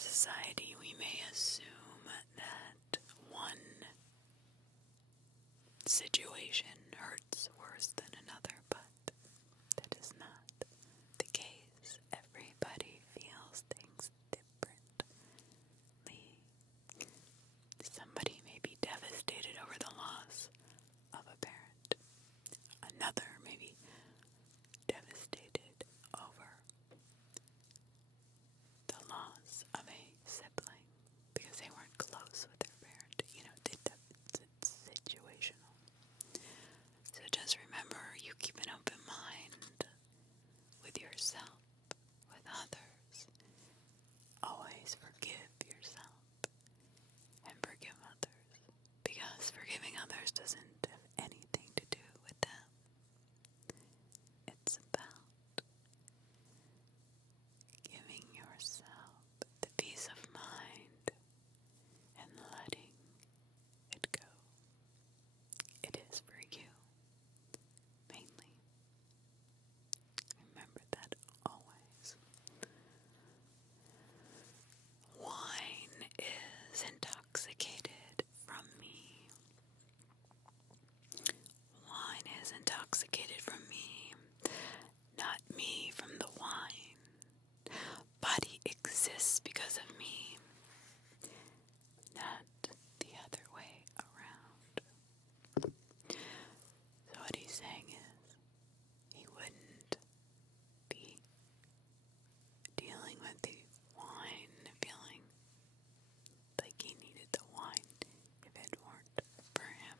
society, we may assume that one situation hurts worse than another, but that is not the case. Everybody feels things differently. Somebody may be devastated over the loss of a parent. Another may be devastated over the loss of a sibling because they weren't close with their parent. It's situational. So just remember, you keep an open mind with yourself, with others. Always forgive yourself and forgive others, because forgiving others doesn't have anything to do with them. It's about giving yourself the peace of mind and letting it go. It is for you, mainly. Remember that always. Wine is intoxicated from me. Wine is intoxicated from me, not me from the wine. Body exists because of me, not the other way around. So what he's saying is, he wouldn't be dealing with the wine, feeling like he needed the wine if it weren't for him.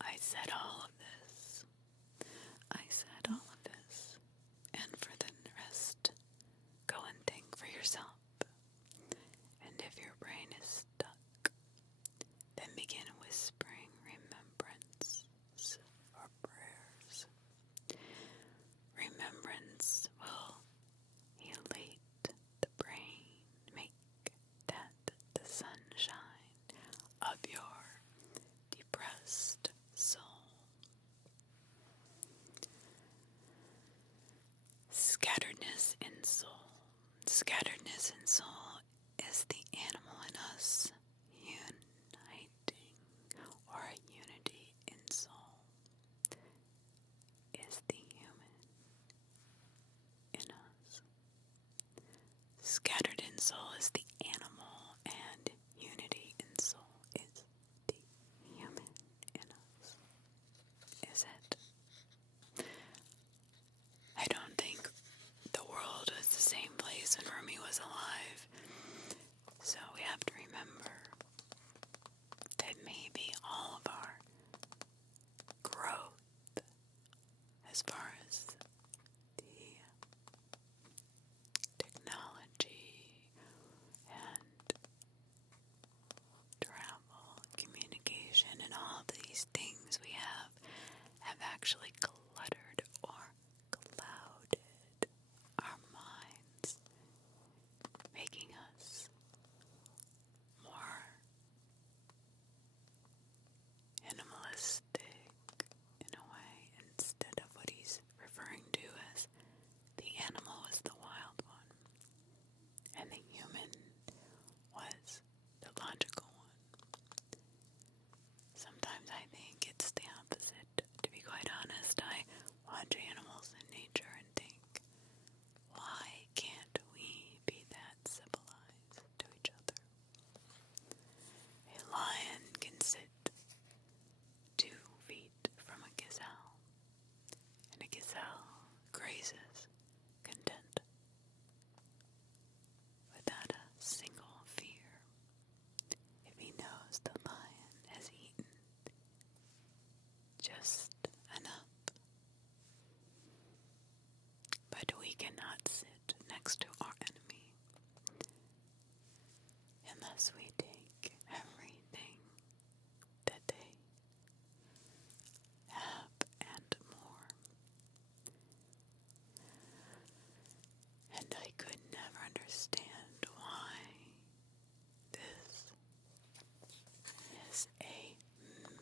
I said all of this. And for the rest, go and think for yourself. And if your brain is stuck, then begin whispering remembrance or prayers. Remembrance will elate the brain, make that the sunshine of your depressed soul. Scatteredness in soul. Scatteredness in soul is the animal in us uniting, or a unity in soul is the human in us. Scattered in soul is the animal, and unity in soul is the human in us. Is it? I don't think the world was the same place when Rumi was alive. So we have to remember that maybe all of our growth as far as the technology and travel, communication, and all these things we have actually cluttered or clouded our minds, making us more animalistic in a way, instead of what he's referring to as the animal was the wild one and the human was the logical one. Sometimes I think it's the opposite. To be quite honest, I watch animals in nature and think, why can't we be that civilized to each other? A lion can sit 2 feet from a gazelle, and a gazelle grazes content without a single fear if he knows the lion has eaten just enough. But we cannot sit next to our enemy unless we take everything that they have and more. And I could never understand why this is a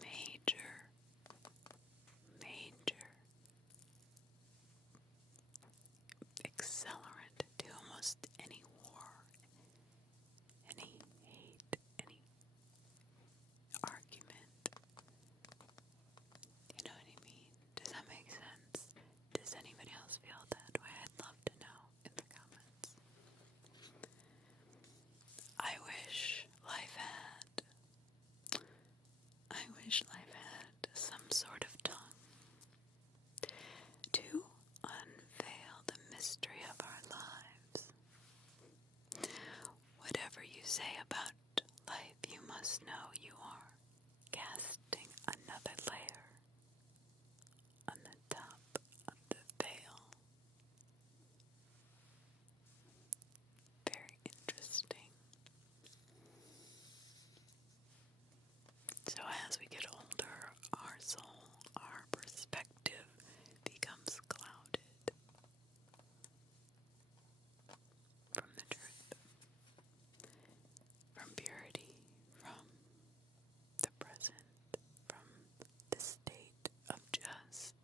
major accelerant to almost any war say about life, you must know you are casting another layer on the top of the veil. Very interesting. So as we get older, our soul, our perspective becomes clouded from the truth, from purity, from the present, from the state of just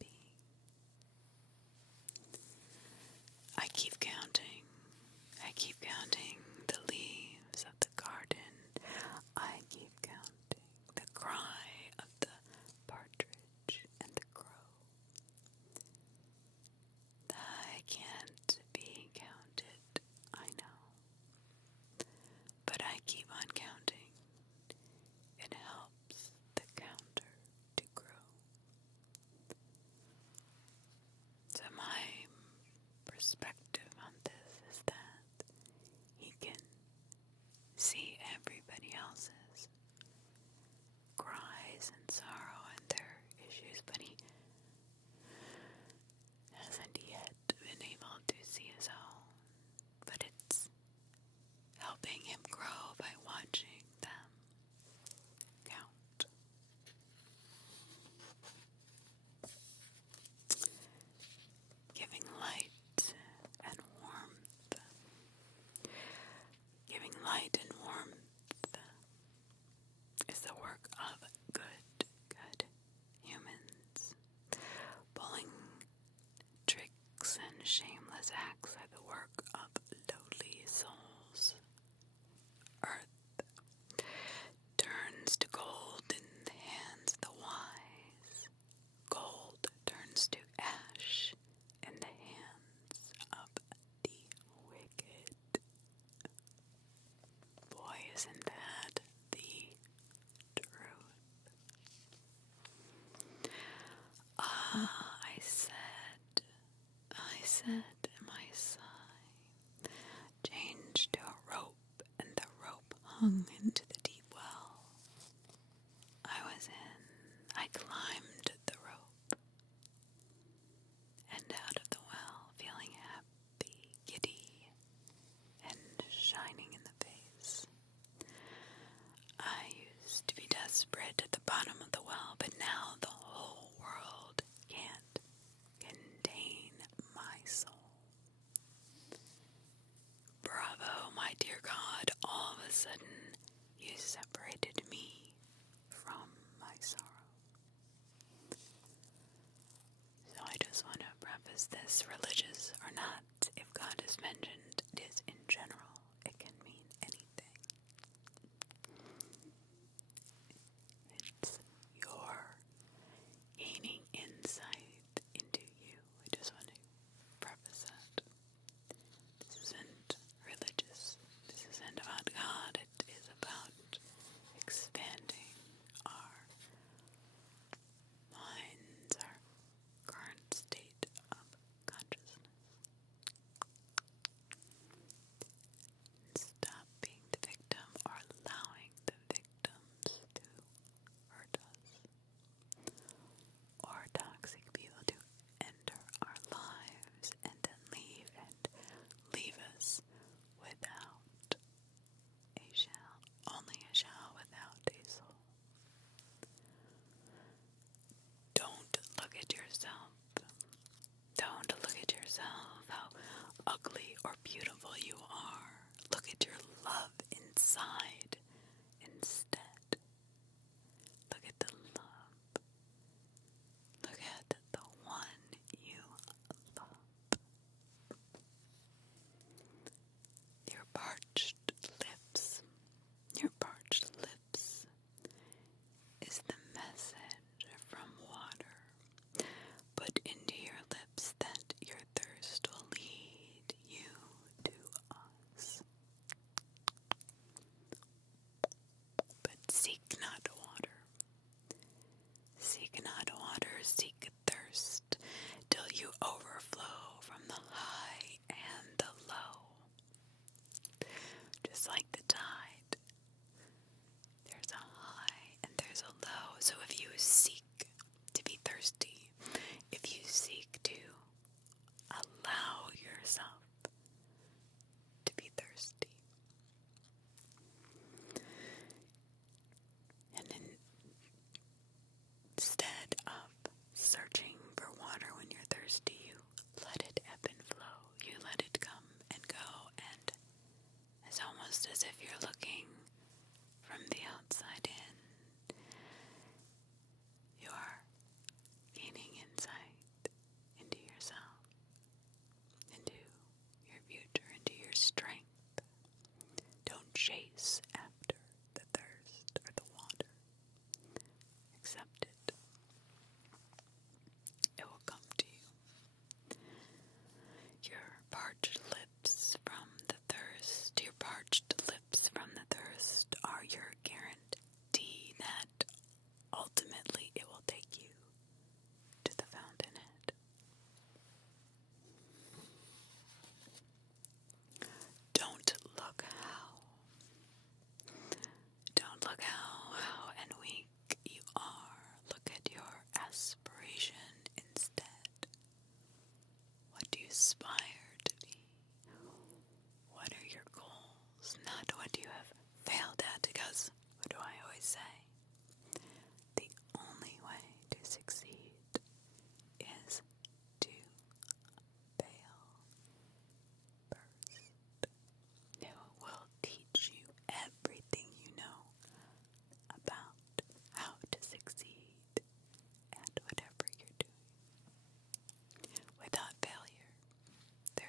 being. I keep counting the leaves of the garden. I keep counting the cry of the partridge and the crow. I can't be counted, I know. But I keep on counting. It helps the counter to grow. So my perspective on this is that he can see everybody else's cries and sorrow and their issues, but he hasn't yet been able to see his own. But it's helping him grow by watching them count. Giving light and warmth. Giving light and warmth is the work of good humans. Pulling tricks and shameless acts are the work of lowly souls. Earth turns to gold in the hands of the wise. Gold turns to ash in the hands of the wicked. Boy, isn't that the truth? I said, my sigh changed to a rope, and the rope hung into the deep well I was in. I climbed the rope, and out of the well, feeling happy, giddy, and shining in the face. I used to be desperate at the bottom of the well, but now the whole world can't contain my soul. Bravo, my dear God, all of a sudden you separated me from my sorrow. So I just want to preface this, religious or not, if God is mentioned, it is in general. It can mean anything. It's your gaining insight into you. I just want to preface that. This isn't religious. This isn't about God. It is about expanding our minds, our current state of consciousness.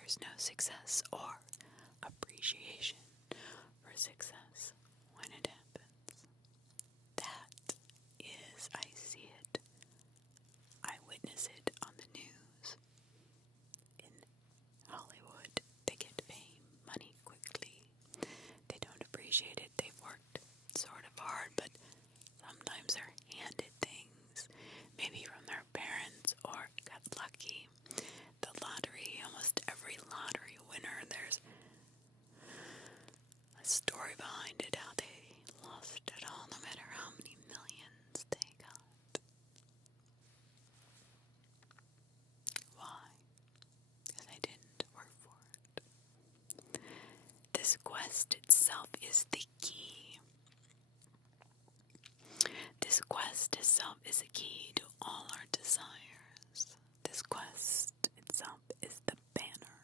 there's no success or appreciation for success when it happens. That is, I see it. I witness it on the news. In Hollywood, they get fame, money quickly. They don't appreciate it. They've worked sort of hard, but sometimes they're handed things, maybe from their parents or got lucky. The lottery, almost every lottery winner, there's a story behind it, how they lost it all, no matter how many millions they got. Why? Because they didn't work for it. This quest itself is the key. This quest itself is the key to all our desires. This quest itself is the banner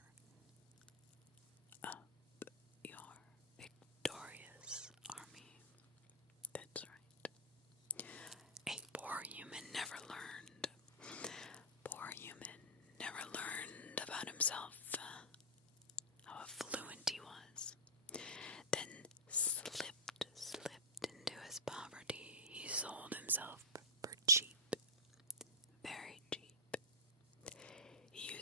of your victorious army. That's right. A poor human never learned. Poor human never learned about himself, how affluent he was. Then slipped into his poverty. He sold himself for cheap, very cheap. He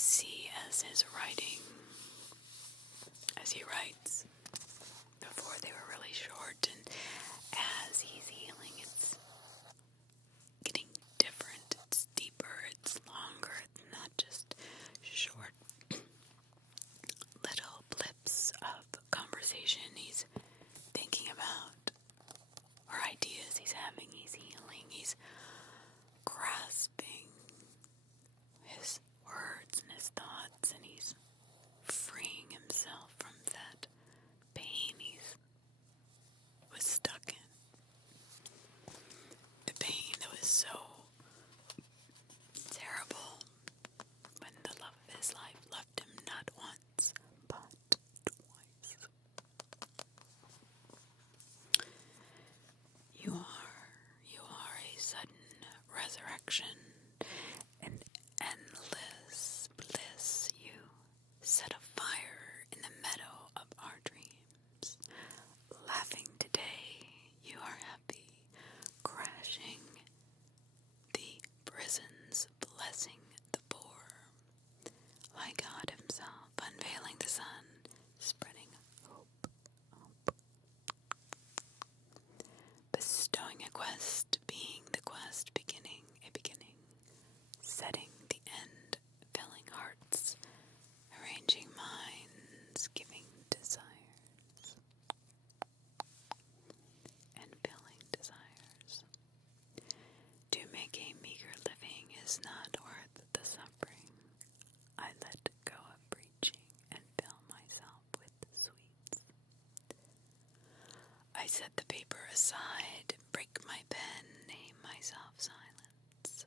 see as his writing, as he writes. Before they were really short, and as he's healing, it's getting different. It's deeper, it's longer, it's not just short little blips of conversation he's thinking about, or ideas he's having. He's healing, he's grasping his words and his thoughts, and he's freeing himself from that pain he was stuck in. The pain that was so terrible when the love of his life left him not once, but twice. You are a sudden resurrection, an endless bliss. You set a fire in the meadow of our dreams. Laughing today, you are happy. Crashing the prisons, blessing the poor. Like God himself, unveiling the sun, spreading hope. Bestowing a quest, being the quest, beginning a beginning. Setting the end, filling hearts, arranging minds, giving desires, and filling desires. To make a meager living is not worth the suffering. I let go of preaching and fill myself with the sweets. I set the paper aside, break my pen, name myself silence.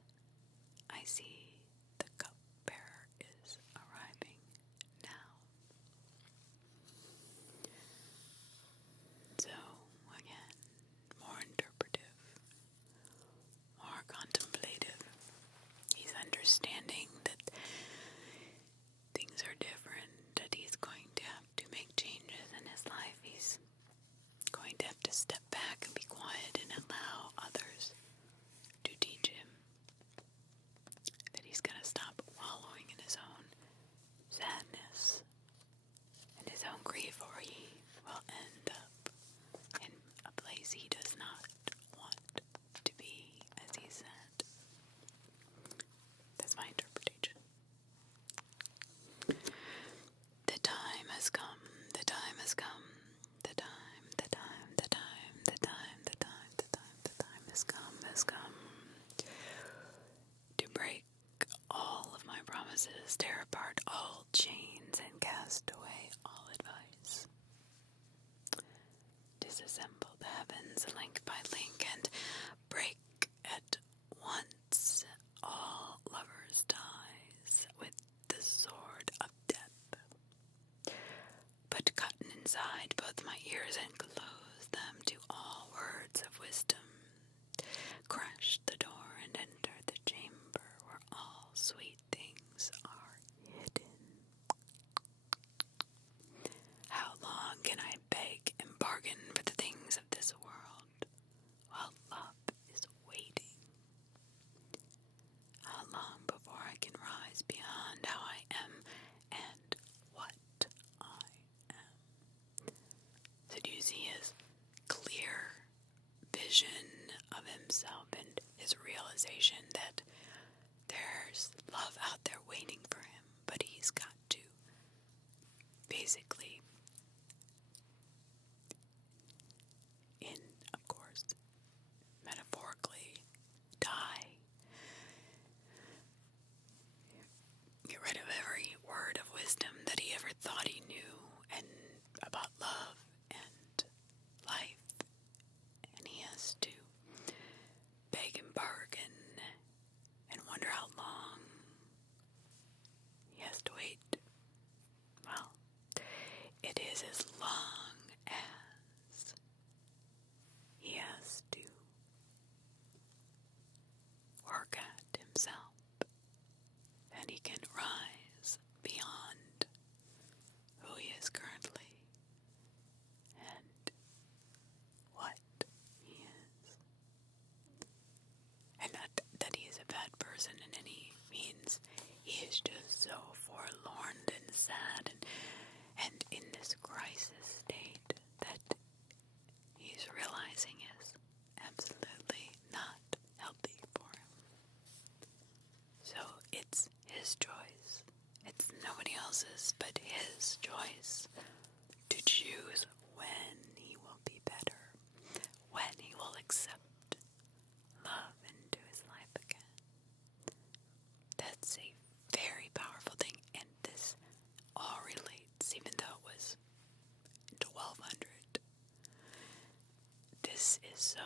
I see the cupbearer is arriving now. So, again, more interpretive, more contemplative. He's understanding that things are different, that he's going to have to make changes in his life. He's going to have to step back and be quiet and allow others to teach him. That he's going to stop wallowing in his own sadness and his own grief, or he will end up in a place he does not want to be, as he said. That's my interpretation. The time has come, the time has come, the time to break all of my promises, tear apart all chains, and cast away all advice. Disassemble the heavens link by link, and break at once all lovers' ties with the sword of death. Put cotton inside both my ears and close them to all words of wisdom. Crash the door and enter the chamber where all sweet things are hidden. How long can I beg and bargain for the things of this world while love is waiting? How long before I can rise beyond how I am and what I am? So do you see his clear vision of himself and his realization that there's love out there waiting for him, but he's got to basically, of course, metaphorically, die. Get rid of every word of wisdom that he ever thought he knew and about love and life, and he has to beg and bargain and wonder how long he has to wait. Well, it is as long as he has to work at himself, and he can rise is so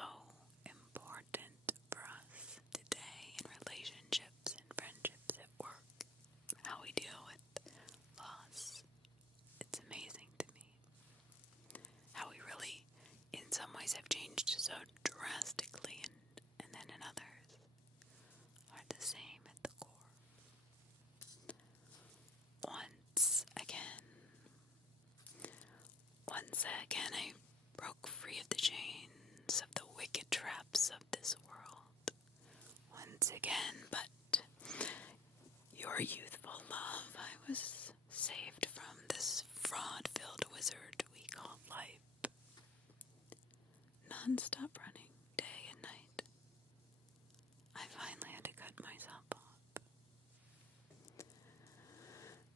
important for us today in relationships and friendships at work. How we deal with loss. It's amazing to me. How we really, in some ways, have changed so drastically, and then in others are the same at the core. Once again, I broke free of the chains of the wicked traps of this world. Once again, but your youthful love, I was saved from this fraud-filled wizard we call life. Non-stop running, day and night. I finally had to cut myself off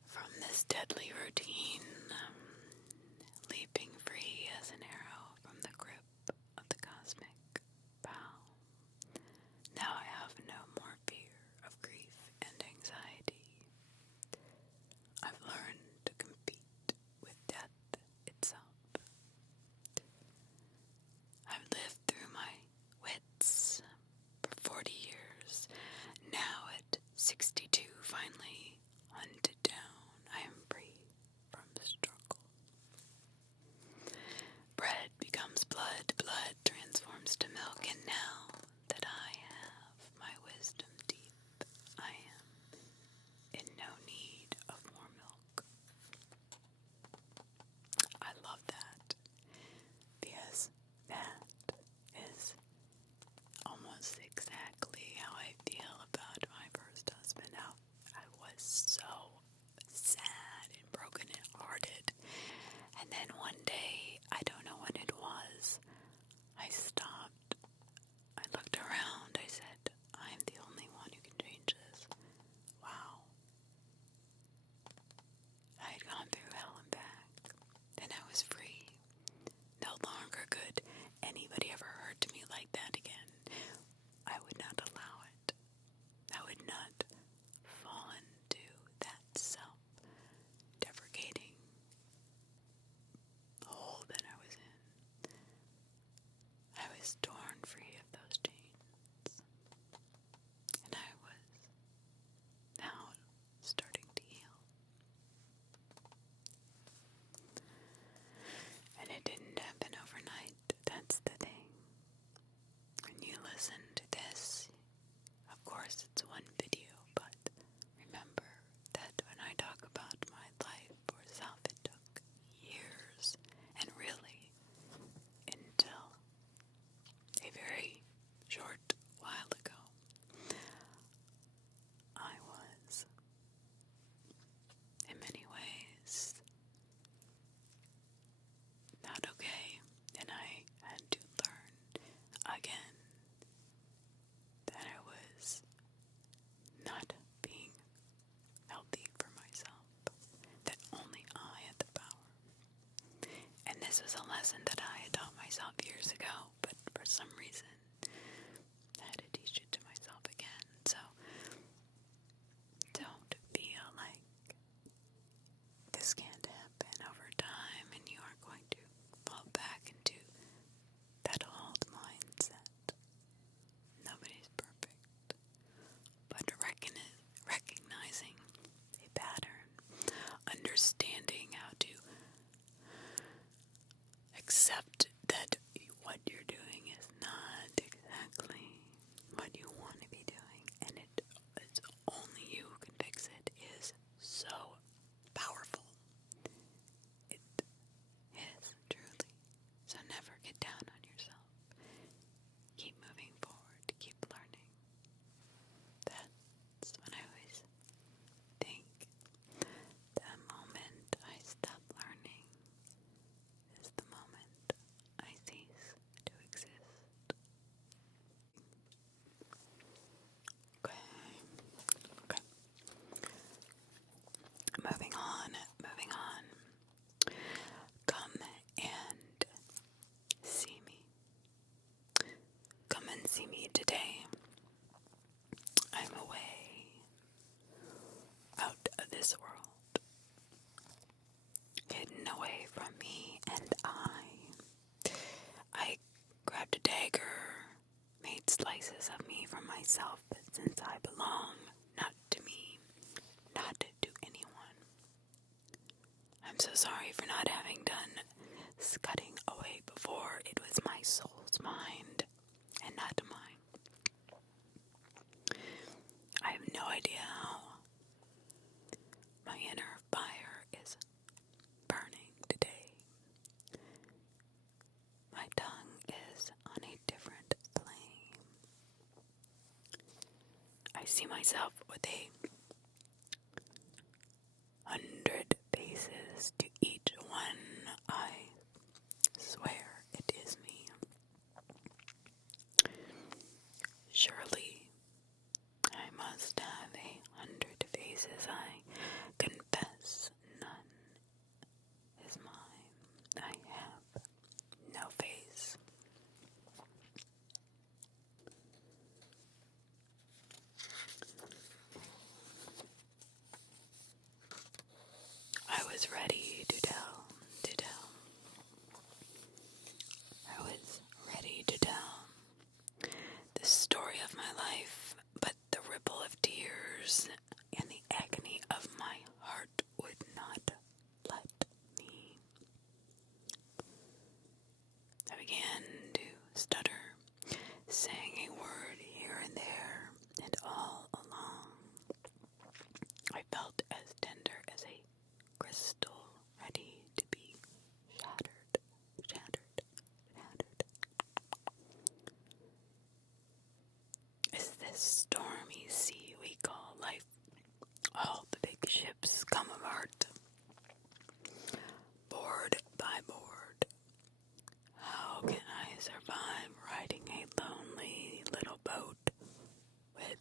from this deadly routine, leaping free as an arrow from the grip of the cosmic bow. Now I have no more fear of grief and anxiety. I've learned to compete with death itself. I've lived through my wits for 40 years. Now at 62, finally hunted down, I am free from struggle. Bread becomes blood, blood transforms to milk, and now that I have my wisdom deep, I am in no need of more milk. I love that, because that is almost exactly how I feel about my first husband. How I was so sad and broken and hearted. And then one day, I don't know what it was, I stopped. I looked around. I said, I'm the only one who can change this. Wow. I had gone through hell and back. Then I was free. No longer could anybody ever hurt me like that again. I would not allow it. I would not fall into that self-deprecating hole that I was in. I was torn free of those chains. And I was now starting to heal. And it didn't happen overnight. That's the thing. When you listen to this, of course it's one video, but remember that when I talk about my life or self, it took years, and really until a very short while ago, I was in many ways not okay, and I had to learn again that I was not being healthy for myself, that only I had the power. And this was a lesson that I had taught myself years ago, but for some reason I had to teach it to myself again. So don't feel like this can't happen over time and you are going to fall back into that old mindset. Nobody's perfect. But recognizing a pattern, understanding how to accept that what you're doing is not myself since I belong not to me, not to anyone. I'm so sorry for not having done scudding away before it was my soul's mind and not mine. I have no idea how my inner fire is burning today. My tongue is on a different flame. I see myself with 100 faces to each one. I swear it is me. Surely I must have 100 faces. I confess none is mine. I have no face. I was ready to tell. I was ready to tell the story of my life, but the ripple of tears and the agony of my heart would not let me. I began to stutter, saying a word here and there, and all along I felt as tender as a crystal ready to be shattered. Is this stormy sea we call life? All the big ships come apart, board by board. How can I survive riding a lonely little boat with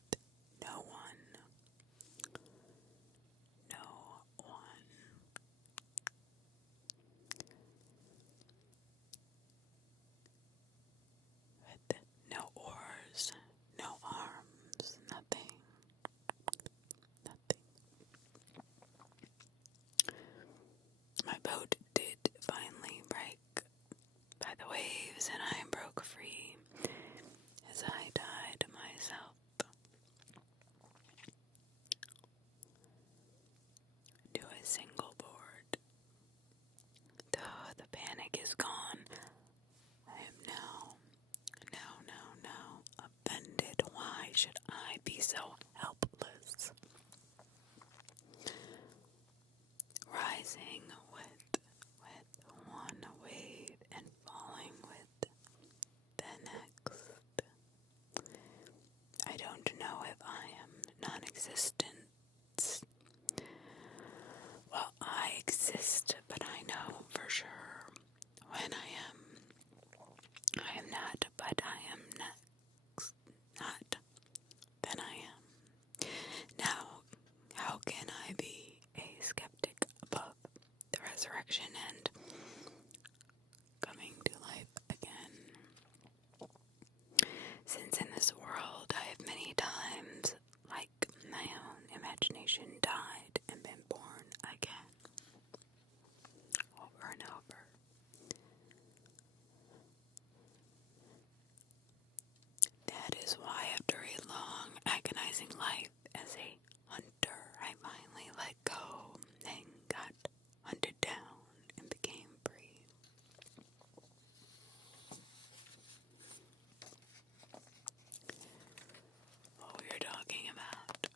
no one? No one. With no oars, no arms, nothing. My boat did finally break by the waves, and I broke free as I tied myself to a single board. Though the panic is gone, I am now offended. Why should I be so helpless? Rising with one wave and falling with the next. I don't know if I am non-existent. Well, I exist, but I know for sure when I am not, but I am not, then I am. Now, how can I be a skeptic above the resurrection and coming to life again? Since in this world I have many times, like my own imagination, died and been born again, over and over. That is why after a long, agonizing life as a hunter, I finally let go and got hunted down and became free. What we are talking about,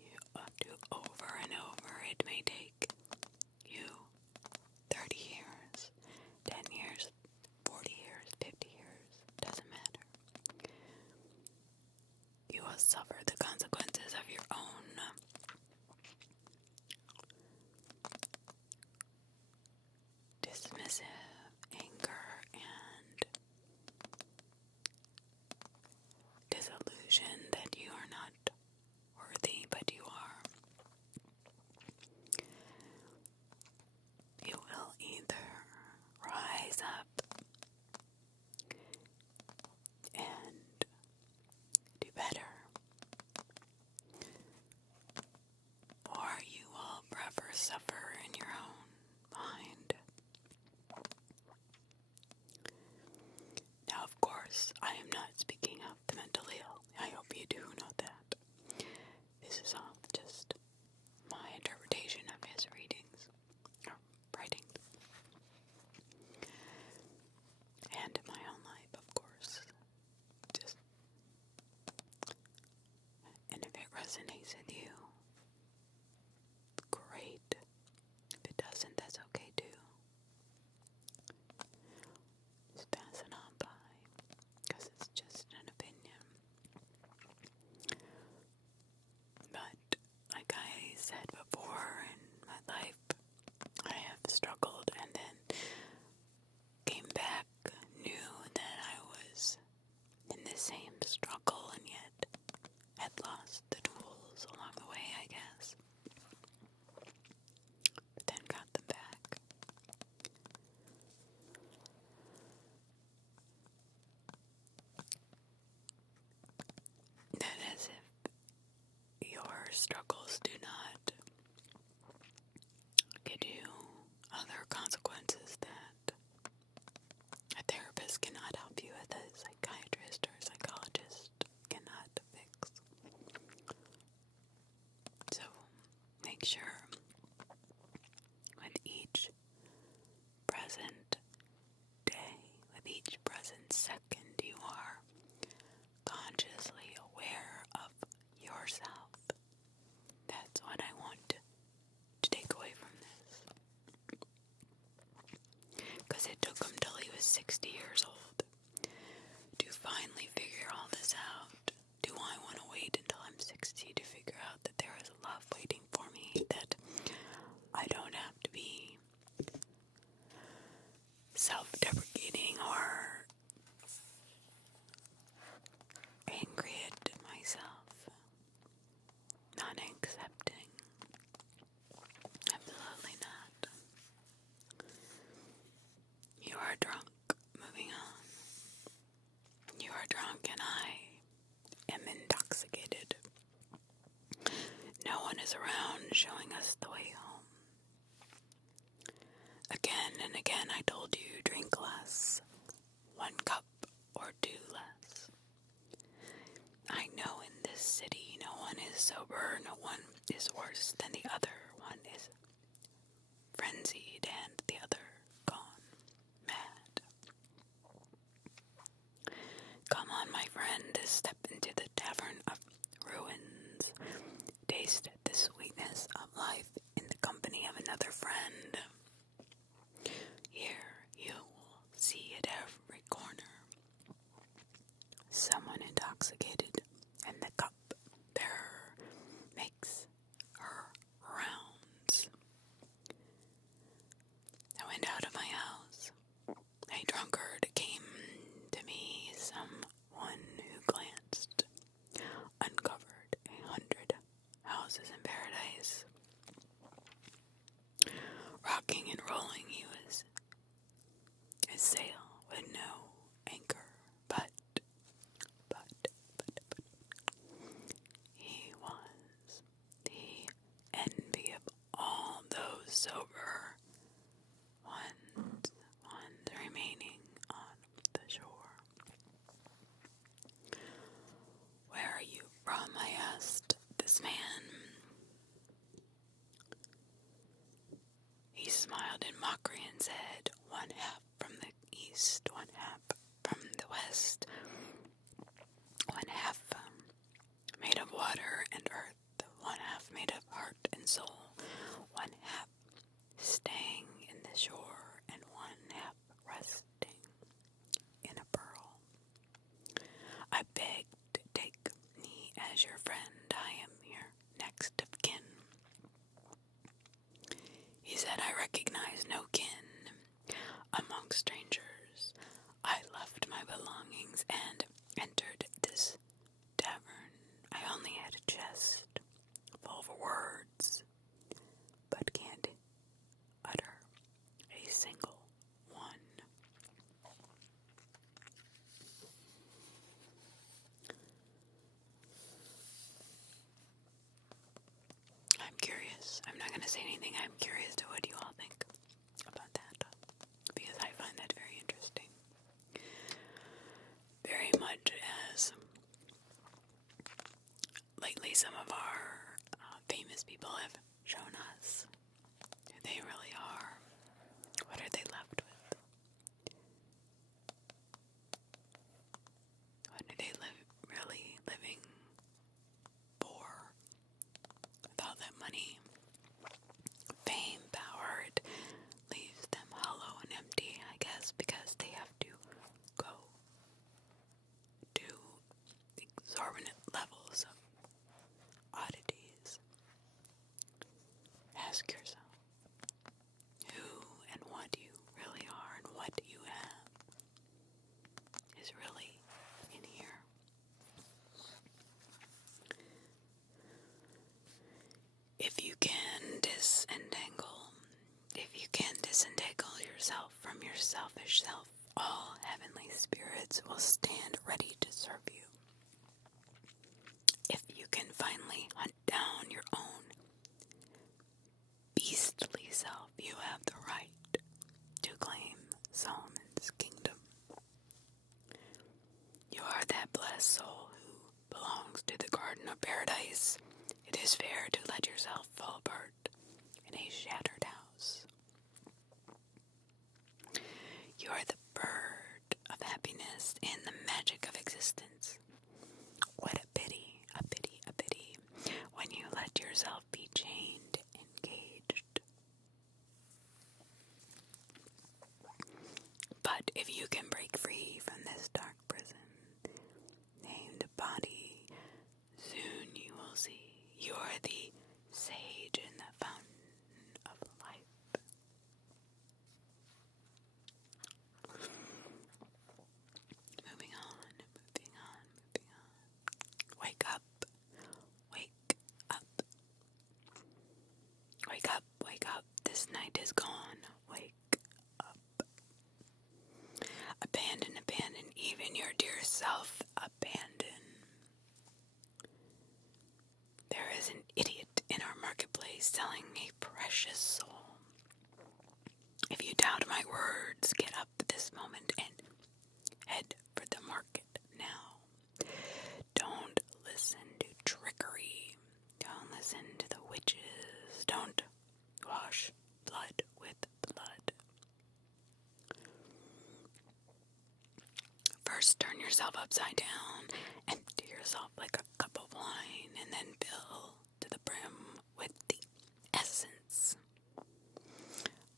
you have to over and over. It may take you 30 years, 10 years, 40 years, 50 years, doesn't matter. You will suffer the consequences of your own dismissive anger and disillusion that you are not worthy, but you are. You will either rise up and do better, make sure with each present day, with each present second, you are consciously aware of yourself. That's what I want to take away from this. Because it took him till he was 60 years old to finally figure all this out. Do I want to wait until I'm 60 to figure out that there is love waiting for me, that I don't have to be self-deprecating or angry at myself, not accepting? Absolutely not. You are drunk. Moving on. You are drunk and I am intoxicated. No one is around showing us the way home. Again and again I told you, drink less, 1 cup or 2 less. I know in this city no one is sober, no one is worse than the other. One is frenzied and the other gone mad. Come on, my friend, step into the tavern of ruins. Taste the sweetness of life in the company of another friend. Here you will see at every corner someone intoxicated, and the cup bearer makes her rounds. I went out of my house. A drunkard came to me, someone who glanced, uncovered 100 houses in paradise. Rocking and rolling he was, his sail with no anchor, but he was the envy of all those sober ones remaining on the shore. Where are you from? I asked this man. He smiled in mockery and said, 1/2 from the east, 1/2 from the west, 1/2 made of water and earth, 1/2 made of heart and soul, 1/2 staying in the shore, and 1/2 resting in a pearl. I beg to take me as your friend. I am your next of kin. He said, I recognize no kin among strangers. I left my belongings and entered this tavern. I only had a chest full of words, but can't utter a single one. I'm curious. I'm not going to say anything. I'm curious to what you all think about that, because I find that very interesting. Very much as lately some of our famous people have shown us who they really are. What are they left with? What are they really living for? With all that money, fame, power, it leaves them hollow and empty, I guess, because they have to go to exorbitant levels of oddities. Ask yourself who and what you really are and what you have is really in here. If you can disentangle yourself from your selfish self, all heavenly spirits will stand ready to serve you. If you can finally hunt down your own beastly self, you have the right to claim Solomon's kingdom. You are that blessed soul who belongs to the garden of paradise. It is fair to let yourself fall apart in a shattered house. You are the bird of happiness and the magic of existence. What a pity, a pity, a pity, when you let yourself be chained and caged. But if you can break free from this dark prison, named body, soon you will see you are the sage in the fountain of life. Moving on, moving on, moving on. Wake up, wake up. Wake up, wake up. This night is gone. Wake up. Abandon, abandon, even your dear self. Abandon. There is an idiot in our marketplace selling a precious soul. If you doubt my words, get up this moment and head for the market now. Don't listen to trickery. Don't listen to the witches. Don't wash blood with blood. First, turn yourself upside down, empty yourself like a cup of wine, and then fill to the brim with the essence.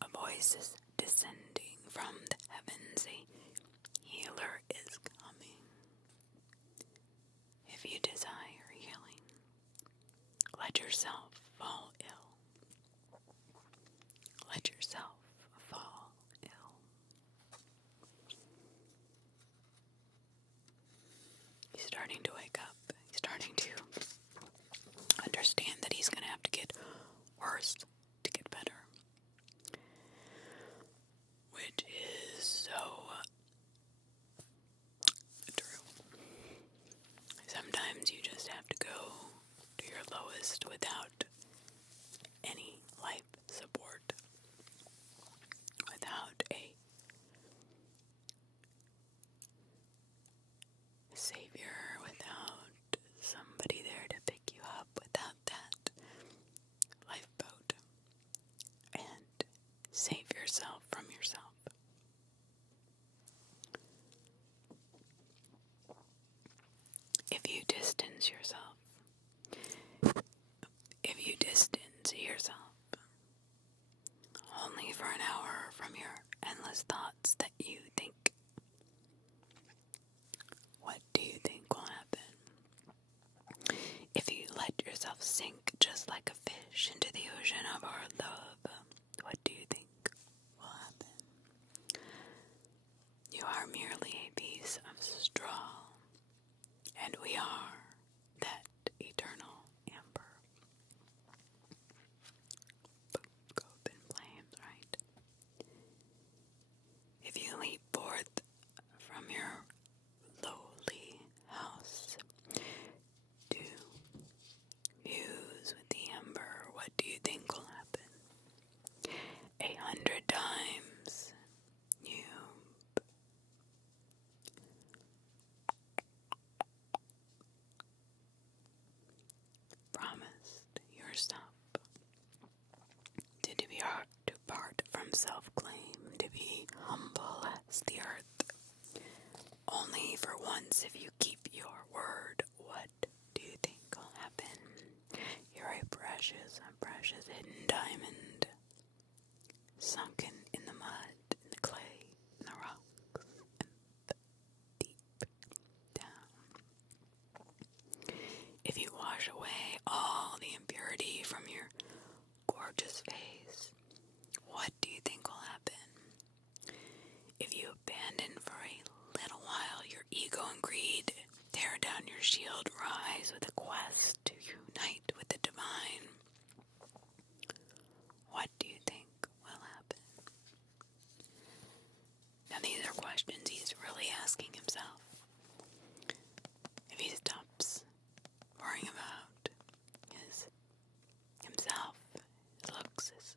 A voice is descending from the heavens. A healer is coming. If you desire healing, let yourself fall ill. Let yourself fall ill. He's starting to wake up. He's starting to understand that he's going to have to get worse to get better. Which is so true. Sometimes you just have to go to your lowest without any life support, without a savior, without somebody there to pick you up, without that lifeboat, and save yourself from yourself. If you distance yourself only for an hour from your endless thoughts that you think, what do you think will happen? If you let yourself sink just like a fish into the ocean of our love, what do you think will happen? You are merely a piece of straw, and we are that eternal amber. Go up in flames, right? If you leap forth from your lowly house to fuse with the ember, what do you think will happen? 100 times you promised yourself to depart from self-claim, to be humble as the earth. Only for once, if you keep your word, what do you think will happen? You're a precious hidden diamond, sunken in the mud, in the clay, in the rocks, and deep down. If you wash away all the impurity from your gorgeous face, what do you think will happen? If you abandon for a little while your ego and greed, tear down your shield, rise with a quest to unite with the divine, what do you think will happen? Now these are questions he's really asking himself. If he stops worrying about himself, his looks, his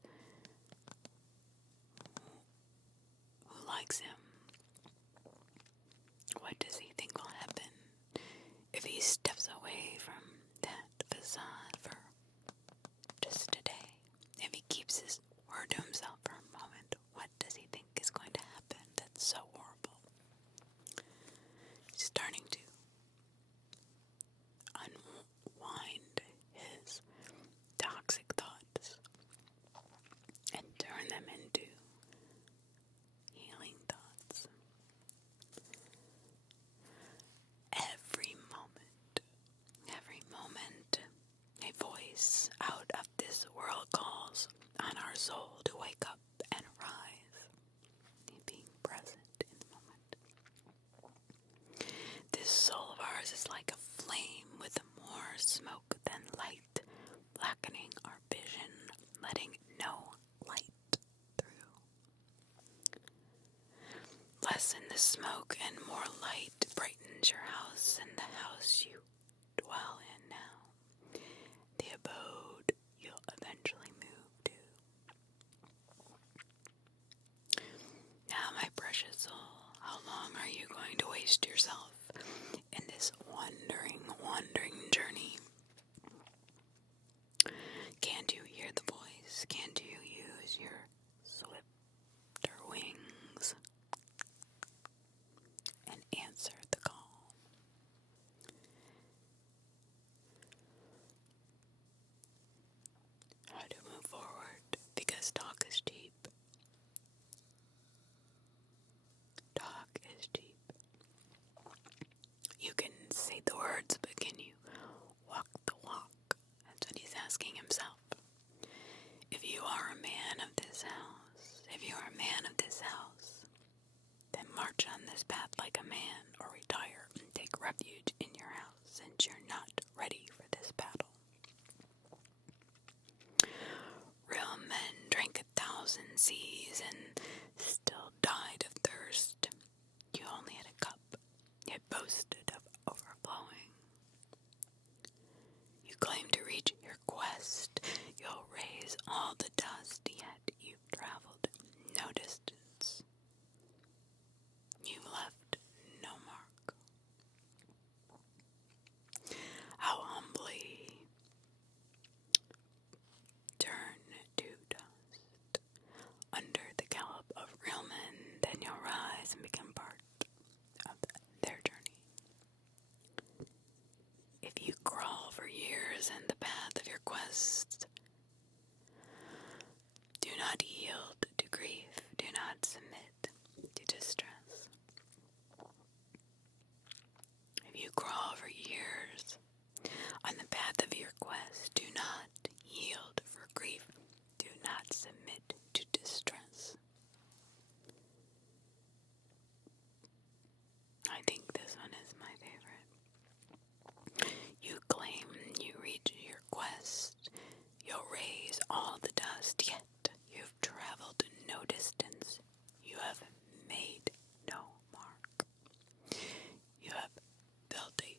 smoke and more light brightens your house and the house you dwell in now, the abode you'll eventually move to. Now, my precious soul, how long are you going to waste yourself in this wandering journey? Can't you hear the voice? Can't you use your swifter wings and answer the call? How to move forward, because talk is cheap. Talk is cheap. You can say the words, but can you walk the walk? That's what he's asking himself. If you are a man of this house, then march on this path like a man, or retire and take refuge in your house, since you're not ready for this battle. Real men drank 1,000 seas and still died of thirst. You only had a cup, yet boasted of overflowing. You claim to reach your quest. You'll raise all the dust, yet you've traveled no distance. You've left no mark. How humbly turn to dust under the gallop of real men, then you'll rise and become part of their journey. If you crawl for years in the path of your quest, do not yield to grief, do not submit to distress. If you crawl for years on the path of your quest, do not yield for grief, do not submit to distress. I think this one is my favorite. You claim you reach your quest, you'll raise all the dust, yet you've traveled no distance, you have made no mark. You have built a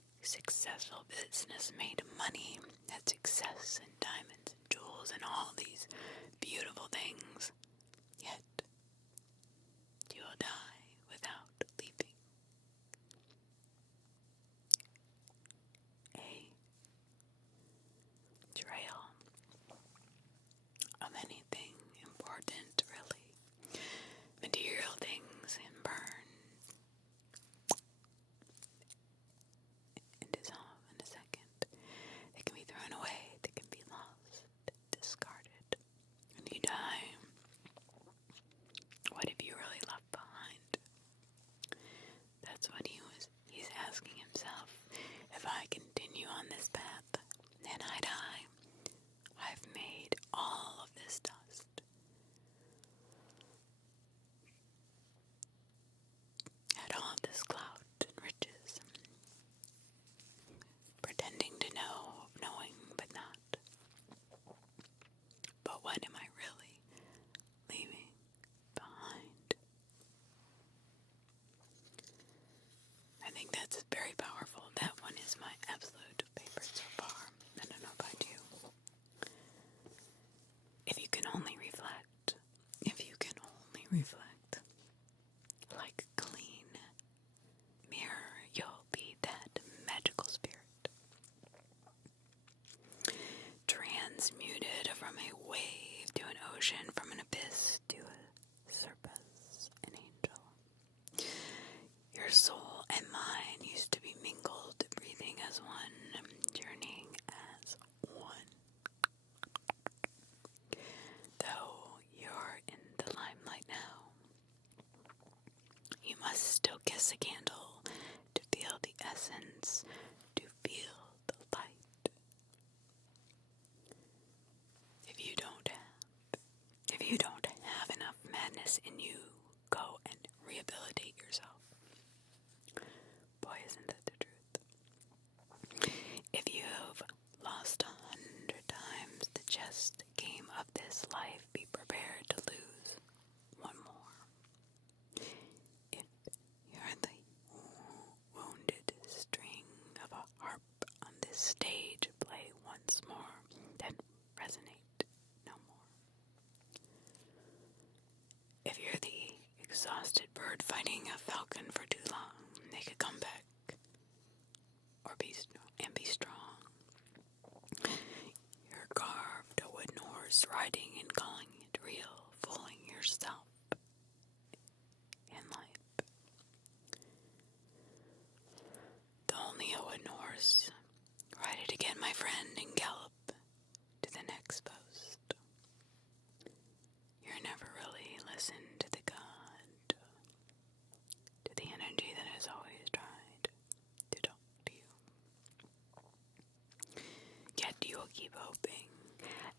keep hoping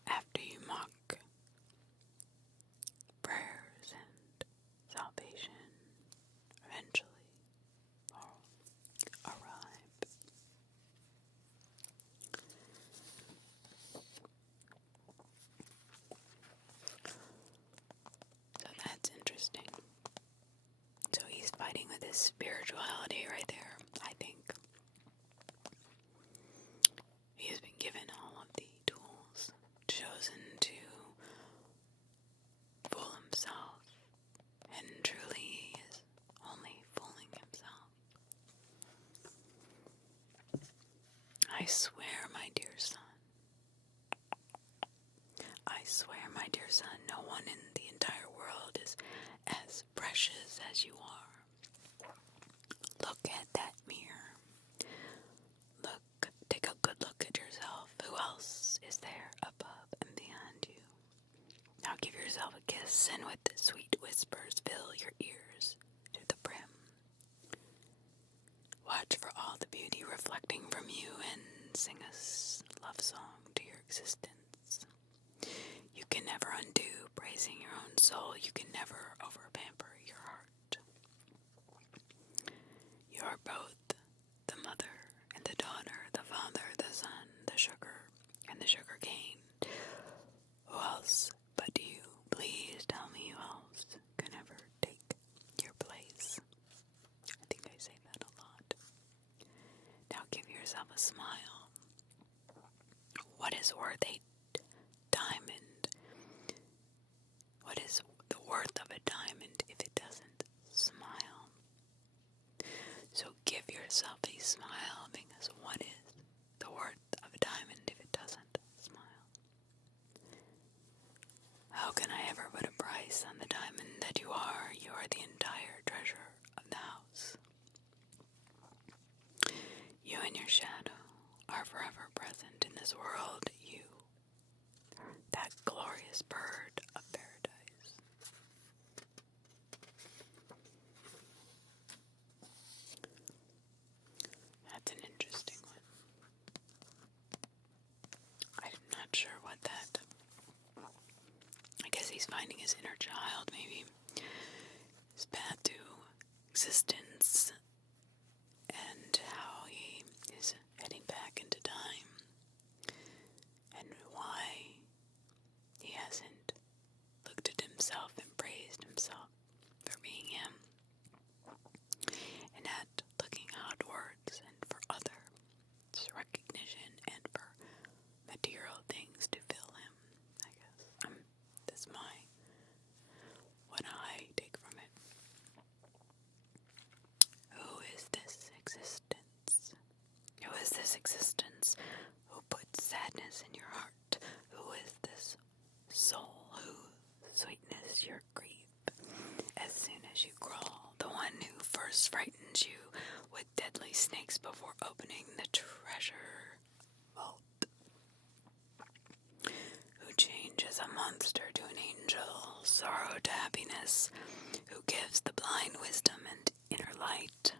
after you mock prayers and salvation eventually arrive. So that's interesting. So he's fighting with his spirituality right there, I think. He has been given all of the tools, chosen to fool himself, and truly he is only fooling himself. I swear, my dear son, I swear, my dear son, no one in the entire world is as precious as you are. Look at that mirror. Take a good look at yourself. Who else is there above and beyond you? Now give yourself a kiss, and with the sweet whispers fill your ears to the brim. Watch for all the beauty reflecting from you and sing a love song to your existence. You can never undo praising your own soul. You can never over-pamper your heart. You are both the mother and the daughter, the father, the son, the sugar, and the sugar cane. Who else but you? Please tell me who else can ever take your place. I think I say that a lot. Now give yourself a smile. What is worth a diamond? What is the worth of a diamond if it doesn't smile? So give yourself a smile, because what is the worth of a diamond if it doesn't smile? How can I ever put a price on the diamond that you are? You are the entire treasure of the house. You and your shadow are forever present in this world. You, that glorious bird of paradise. That's an interesting one. I'm not sure what that... I guess he's finding his inner child, maybe. His path to existence, and how he is heading back into time, and why he hasn't looked at himself and praised himself for being him, and at looking outwards and for others' recognition and for material things to fill him, I guess. That's what I take from it. Who is this existence? Who is this existence who puts sadness in your heart? Who is this soul who sweetens your grief as soon as you crawl? The one who first frightens you with deadly snakes before opening the treasure vault. Who changes a monster to an angel, sorrow to happiness, who gives the blind wisdom and inner light,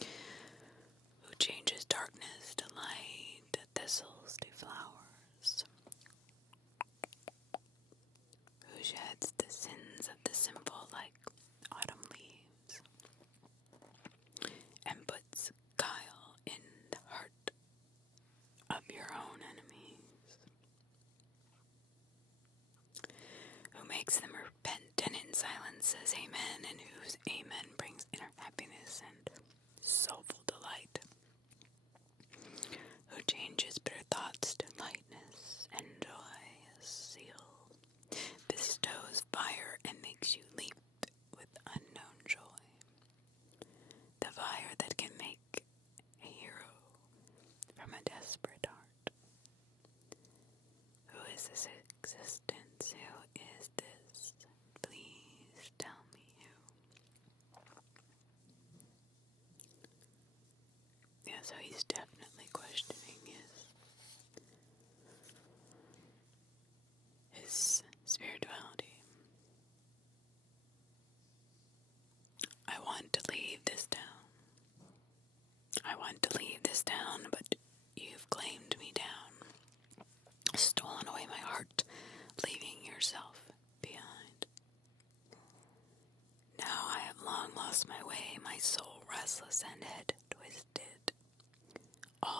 who changes darkness to light, thistles to flowers, who sheds the sins of the simple like autumn leaves, and puts guile in the heart of your own enemies, who makes them repent and in silence says amen, and whose amen brings inner happiness and soulful delight, who changes bitter thoughts to lightness and joy as zeal, bestows fire and makes you leap with unknown joy, the fire that can make a hero from a desperate heart. Who is this existence? Who is this? Please tell me who. Yeah, so he's definitely questioning his spirituality. I want to leave this town. I want to leave this town, but you've claimed me down.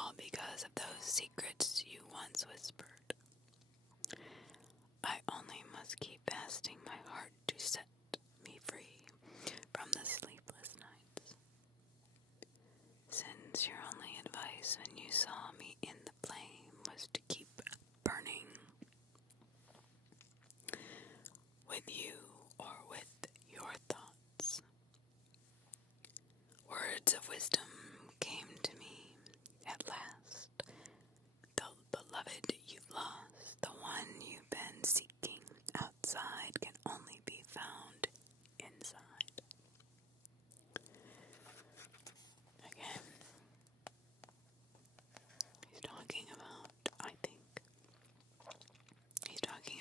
all because of those secrets you once whispered. I only must keep fasting my heart to set me free from the sleepless nights. Since your only advice when you saw me in the flame was to keep burning with you or with your thoughts. Words of wisdom came to me at last. The beloved you've lost, the one you've been seeking outside, can only be found inside. Again, he's talking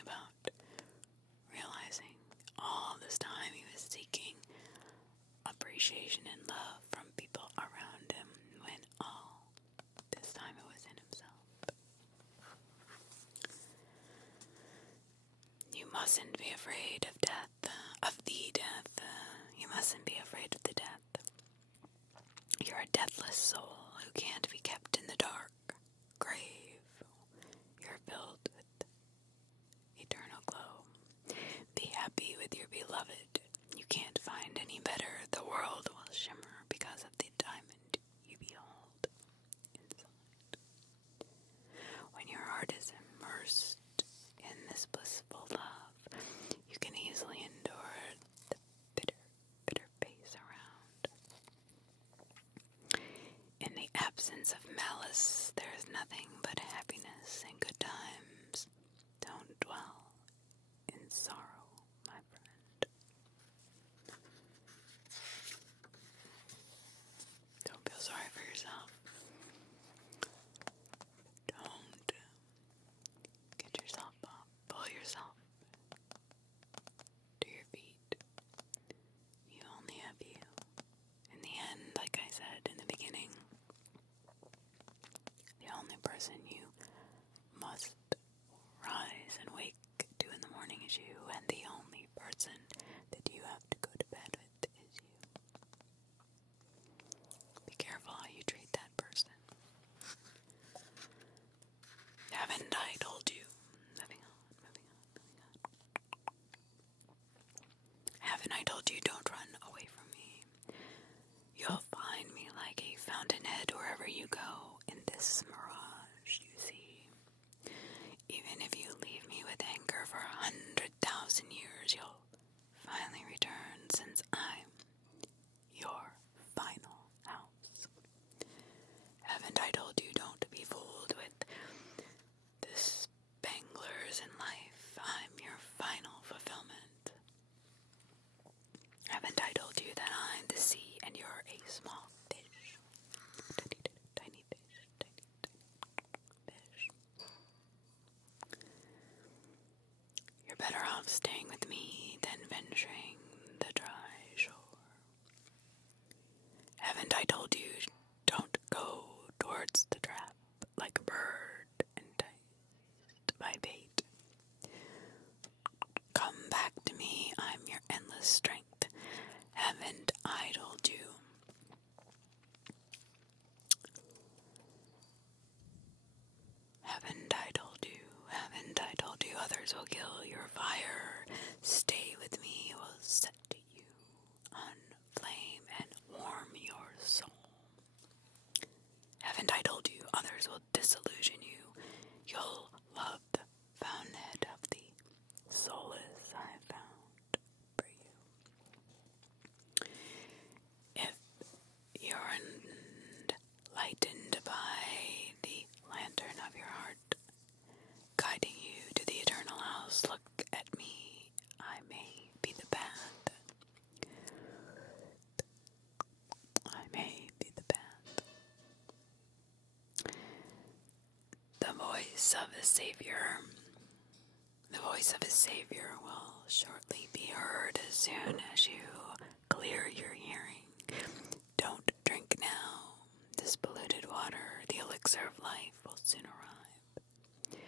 about realizing all this time he was seeking appreciation and love from people around him, when all this time it was in himself. You mustn't be afraid of death, of the death. You mustn't be afraid of the death. You're a deathless soul who can't be kept in the dark grave. You're filled with eternal glow. Be happy with your beloved. You can't find any better. The world will shimmer because of the diamond you behold inside. When your heart is immersed in this blissful love, you can easily endure the bitter face around. In the absence of malice, there is nothing but happiness and good times. Don't dwell in sorrow, my friend. Don't feel sorry for yourself. Don't get yourself up. Pull yourself to your feet. You only have you. In the end, like I said in the beginning, the only person you must rise and wake to in the morning is you, and the only person that you have to go to bed with is you. Be careful how you treat that person. Haven't I told you? Moving on. Haven't I told you don't run away from me? You'll find me like a fountainhead wherever you go in this mirage you see. Even if you leave me with anger for 100,000 years, you'll finally return, since I'm your final house. Haven't I told you don't be fooled with the spanglers in life? I'm your final fulfillment. Haven't I told you that I'm the sea and you're a small fish? Tiny fish. You're better off staying with me than venturing the dry shore. Haven't I told you don't go towards the trap like a bird enticed by bait? Come back to me, I'm your endless strength. Haven't I told you? Haven't I told you? Haven't I told you? Others will kill your fire. Stay with me, will set you on flame and warm your soul. Haven't I told you? Others will disillusion you. You'll love the fountainhead of the solace I found for you. If you're enlightened by the lantern of your heart, guiding you to the eternal house, look at me. I may be the path. I may be the path. The voice of a Savior. The voice of a Savior will shortly be heard as soon as you clear your hearing. Don't drink now. This polluted water, the elixir of life, will soon arrive.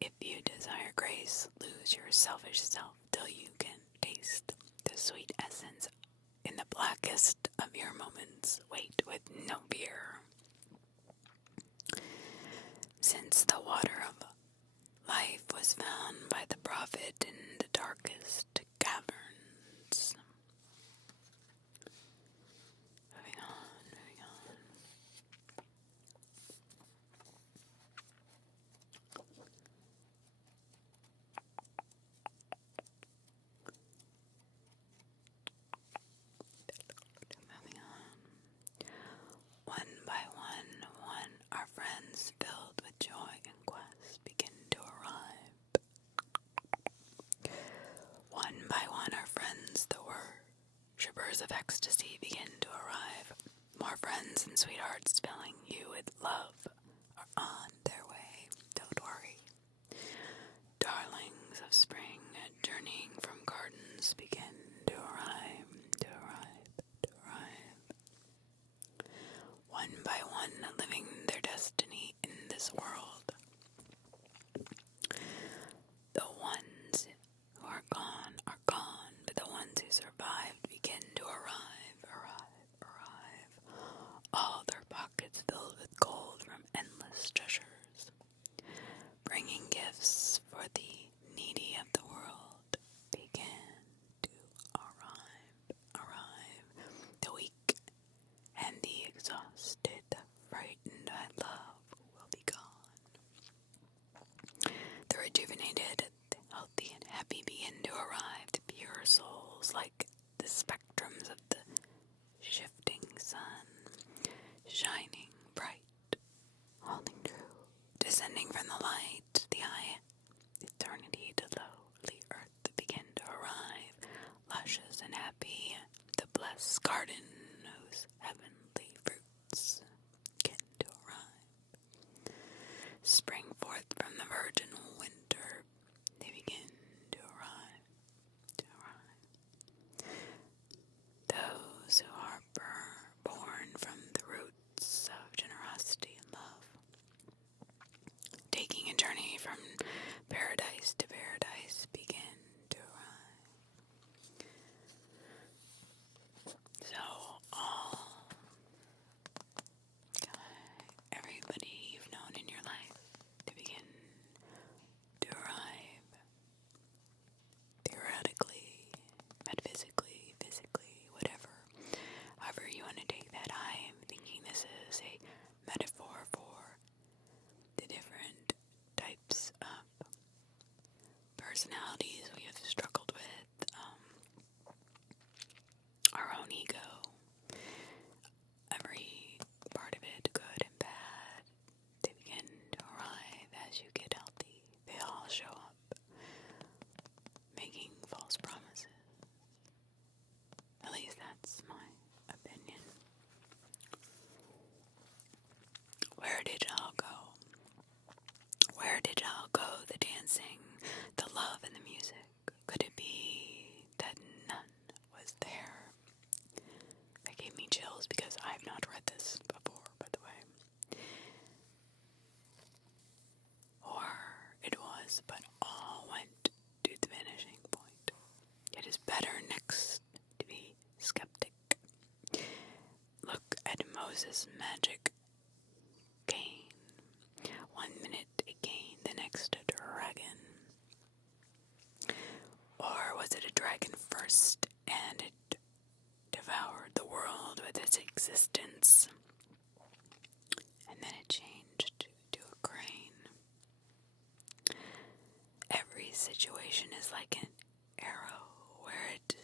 If you desire grace, lose your selfish self till you can taste the sweet essence in the blackest of your moments. Wait with no fear. Since the water of life was found by the prophet in the darkest caverns. Moving on, moving on. Moving on. One by one, our friends filled with joy and quest begin to arrive. One by one, our friends, the worshippers of ecstasy, begin to arrive. More friends and sweethearts filling you with love are on their way. Don't worry. Darlings of spring, journeying from gardens, begin to arrive, to arrive, to arrive. One by one, living their destiny in this world. The ones who are gone, but the ones who survived begin to arrive, arrive. All their pockets filled with gold from endless treasures, bringing gifts for the needy of the world, begin to arrive. The weak and the exhausted, the frightened I love will be gone. The rejuvenated, the healthy and happy begin to arrive, the pure souls like the spectrums of the shifting sun, shining bright, holding true, descending from the light, the eye, eternity to lowly earth begin to arrive, luscious and happy, the blessed garden whose heavenly fruits begin to arrive. Spring forth from the virgin winter, they begin to arrive, Those who are born from the roots of generosity and love, taking a journey from paradise to paradise, begin to arrive. So everybody you've known in your life to begin to arrive, theoretically, metaphysically, physically, whatever. However you want to take that, I am thinking this is a metaphor for the different types of personalities we have struggled with, our own ego, every part of it, good and bad, they begin to arrive as you get healthy. They all show up, making false promises. At least that's my opinion. Where did y'all go? Where did y'all go? The dancing, the love, and the music. Could it be that none was there? That gave me chills because I've not read this before, by the way. Or it was, but all went to the vanishing point. It is better next to be skeptic. Look at Moses' magic cane. 1 minute a cane, the next a dragon. Or was it a dragon first and it devoured the world with its existence? And then it changed to a crane. Every situation is like an arrow where it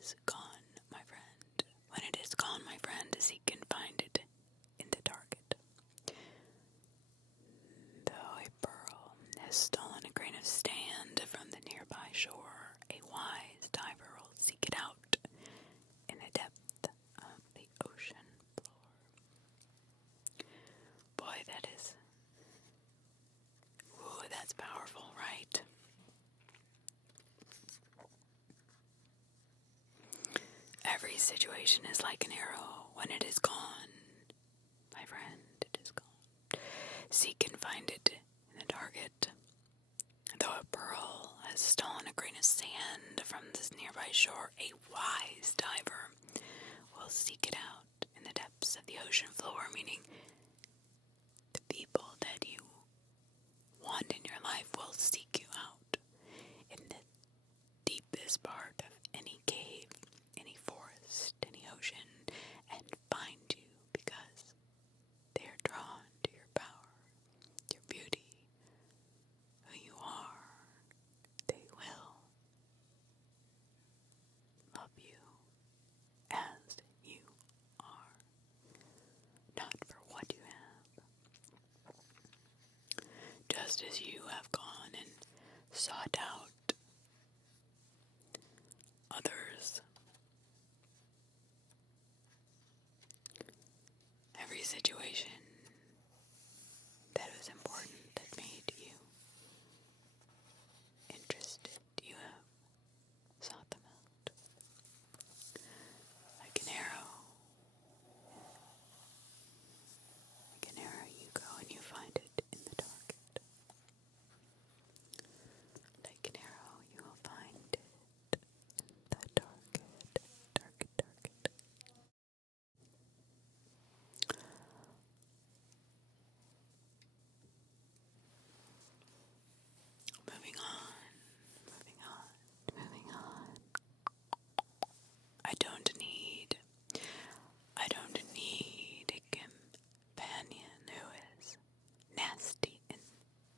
is gone, my friend. When it is gone, my friend, seek and find it in the target. Though a pearl has stolen a grain of sand from the nearby shore, a wise diver will seek it out in the depth of the ocean floor. Boy, that's powerful, right? Every situation is like an arrow. When it is gone, my friend, it is gone. Seek and find it in the target. Though a pearl has stolen a grain of sand from this nearby shore, a wise diver will seek it out in the depths of the ocean floor, meaning want in your life will seek you out in the deepest part of any cave, any forest, any ocean, and find you because they are drawn to your power, your beauty, who you are. They will love you as you are, not for what you have. Just as you have gone and sought out others, every situation that was important, that made you interested, you have sought them out. Like an arrow, you go and you find it in the darkest. Like an arrow, you will find it in the darkest. Moving on. I don't need a companion who is nasty and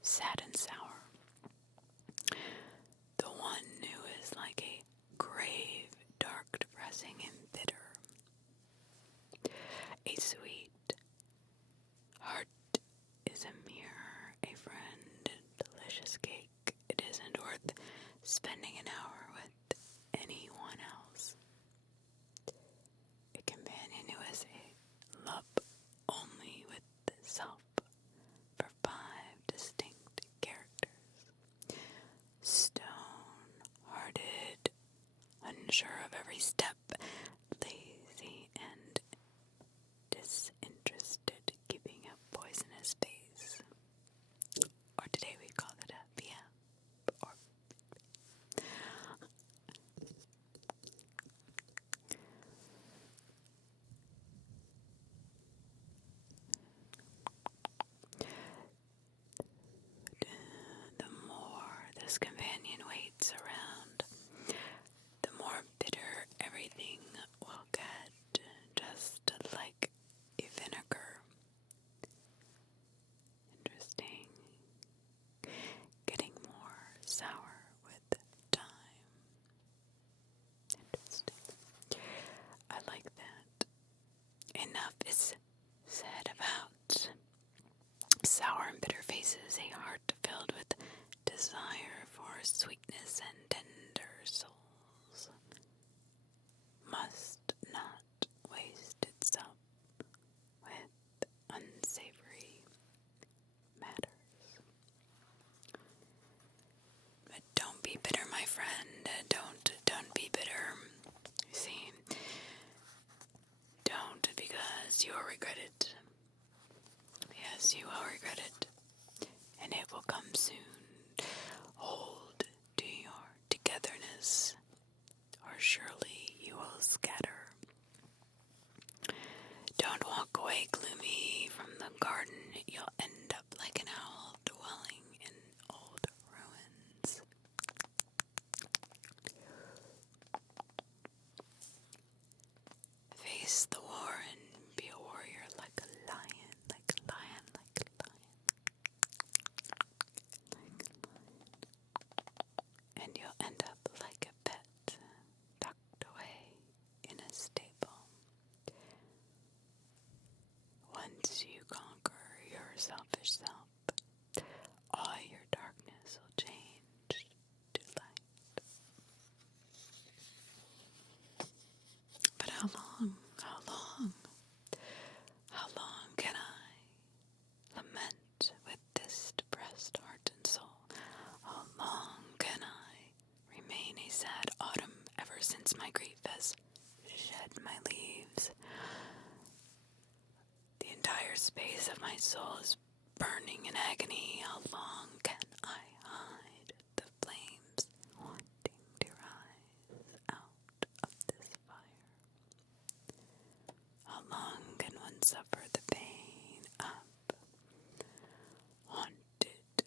sad and sour. The one who is like a grave, dark, depressing, and bitter. A sweet heart is a mirror, a friend, delicious cake. It isn't worth spending an hour with anyone else. A companion who is a love only with self for 5 distinct characters. Stone-hearted, unsure of every step, lazy and disinterested, keeping a poisonous face. Or today we call it a BF. Or the more this companion waits around, the more bitter everything will get, just like a vinegar. Interesting. Getting more sour with time. Interesting. I like that. Enough is said about sour and bitter faces, a heart filled with desire for sweetness and tender souls must not waste itself with unsavory matters. But don't be bitter, my friend. Don't be bitter. You see, don't, because you will regret it. Yes, you will regret it, and it will come soon. Hold to your togetherness, or surely you will scatter. Don't walk away gloomy from the garden. You'll end up like an owl dwelling in old ruins. Face the war and be a warrior like a lion, like a lion, like a lion, like a lion. And you'll end up like a pet, tucked away in a stable. Once you conquer your selfish self, all your darkness will change to light. But how long can I lament with this depressed heart and soul? How long can I remain a sad autumn ever since my grief has shed my leaves? The entire space of my soul is burning in agony. How long can I hide the flames wanting to rise out of this fire? How long can one suffer the pain of haunted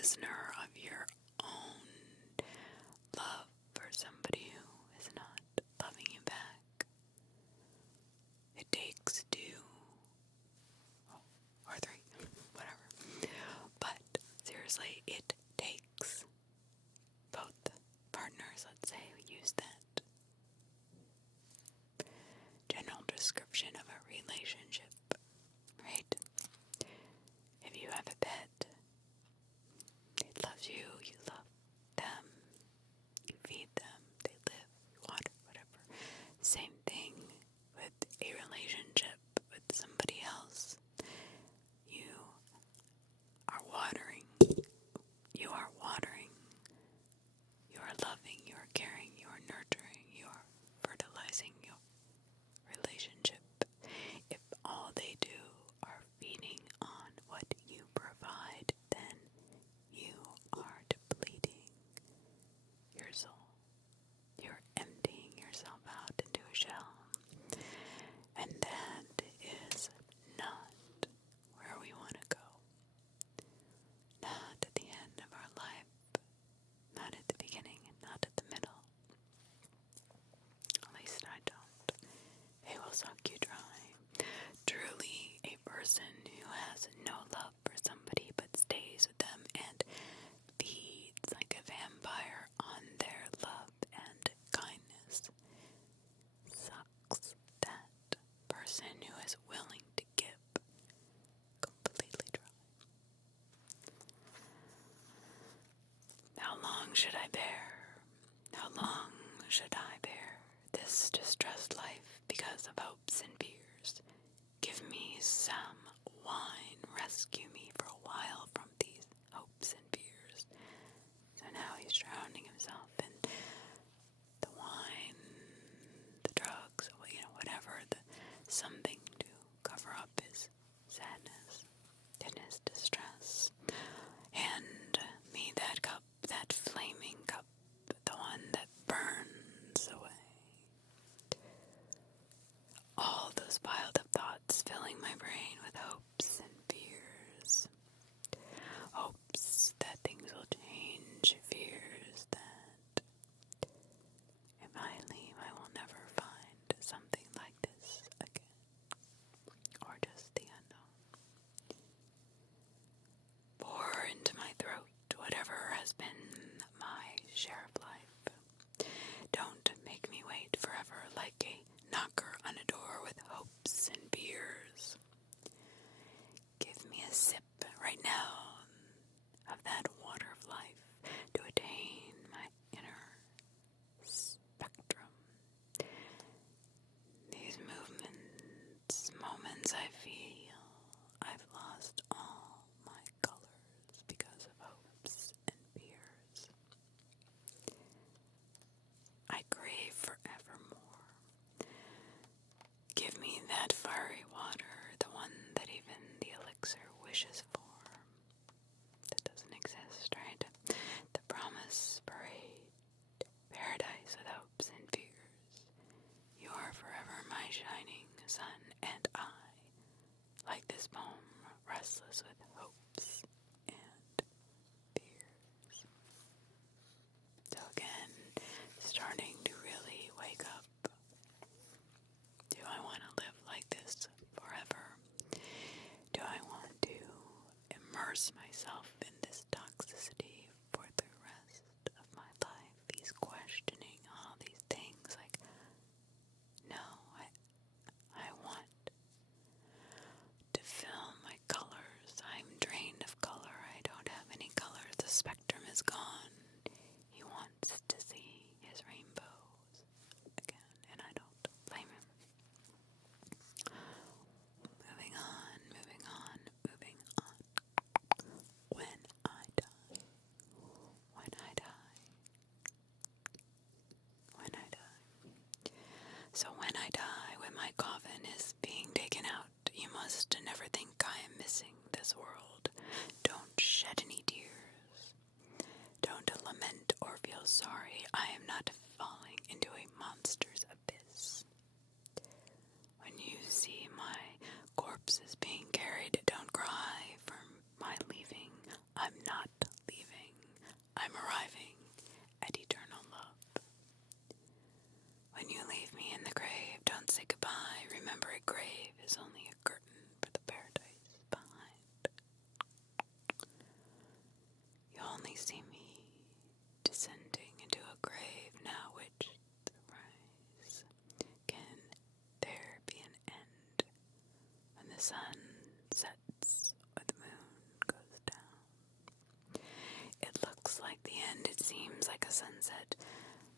prisoner of your own love for somebody who is not loving you back. It takes two, or three, whatever. But seriously, it takes both partners, let's say, we use that general description of a relationship, right? If you have a pet, it loves you, you love them, you feed them, they live, you water, whatever. Same thing with a relationship with somebody else. You are watering, you are watering, you are loving, you are caring, you are nurturing, you are fertilizing your relationship. If all they do are feeding on what you provide, then you are depleting your soul. You're emptying yourself out into a shell. And that is not where we want to go. Not at the end of our life. Not at the beginning and not at the middle. At least I don't. It will suck you dry. Truly, a person who has no love for somebody but stays with them and feeds like a vampire on their love and kindness sucks that person who is willing to give completely dry. How long should I bear? How long should I bear this distressed life because of hopes and fears? Give me some wine, rescue me for a while from these hopes and fears. So now he's drowning himself in the wine, the drugs, whatever, something to cover up his sadness and his distress. Hand me that cup, that flaming cup, the one that burns away. All those piled up thoughts filling my brain with hopes and fears. Hopes that things will change, fears that if I leave I will never find something like this again. Or just the unknown. Pour into my throat whatever has been my share of life. Don't make me wait forever like a knocker on a door with hopes and fears. Give me a sip right now of that water of life to attain my inner spectrum. These moments I feel I've lost all my colors because of hopes and fears. I crave forevermore. Give me that fiery water, the one that even the elixir wishes for. That doesn't exist, right? The promise parade, paradise with hopes and fears. You are forever my shining sun, and I, like this poem, restless with hopes and fears. So again, starting to really wake up. Do I want to live like this forever? Do I want to immerse myself in this toxicity for the rest of my life? He's questioning all these things like, no, I want to fill my colors. I'm drained of color. I don't have any color. The spectrum is gone. He wants to see his rainbows again, and I don't blame him. Moving on, moving on, moving on. When I die, when I die, when I die. So when I die, when my coffin is being taken out, you must never think I am missing this world. Don't shed any tears. Don't lament or feel sorry. I am not falling into a monster's abyss. When you see my corpse is being carried, don't cry for my leaving. I'm not leaving. see me descending into a grave now which the rise. Can there be an end when the sun sets or the moon goes down? It looks like the end, it seems like a sunset,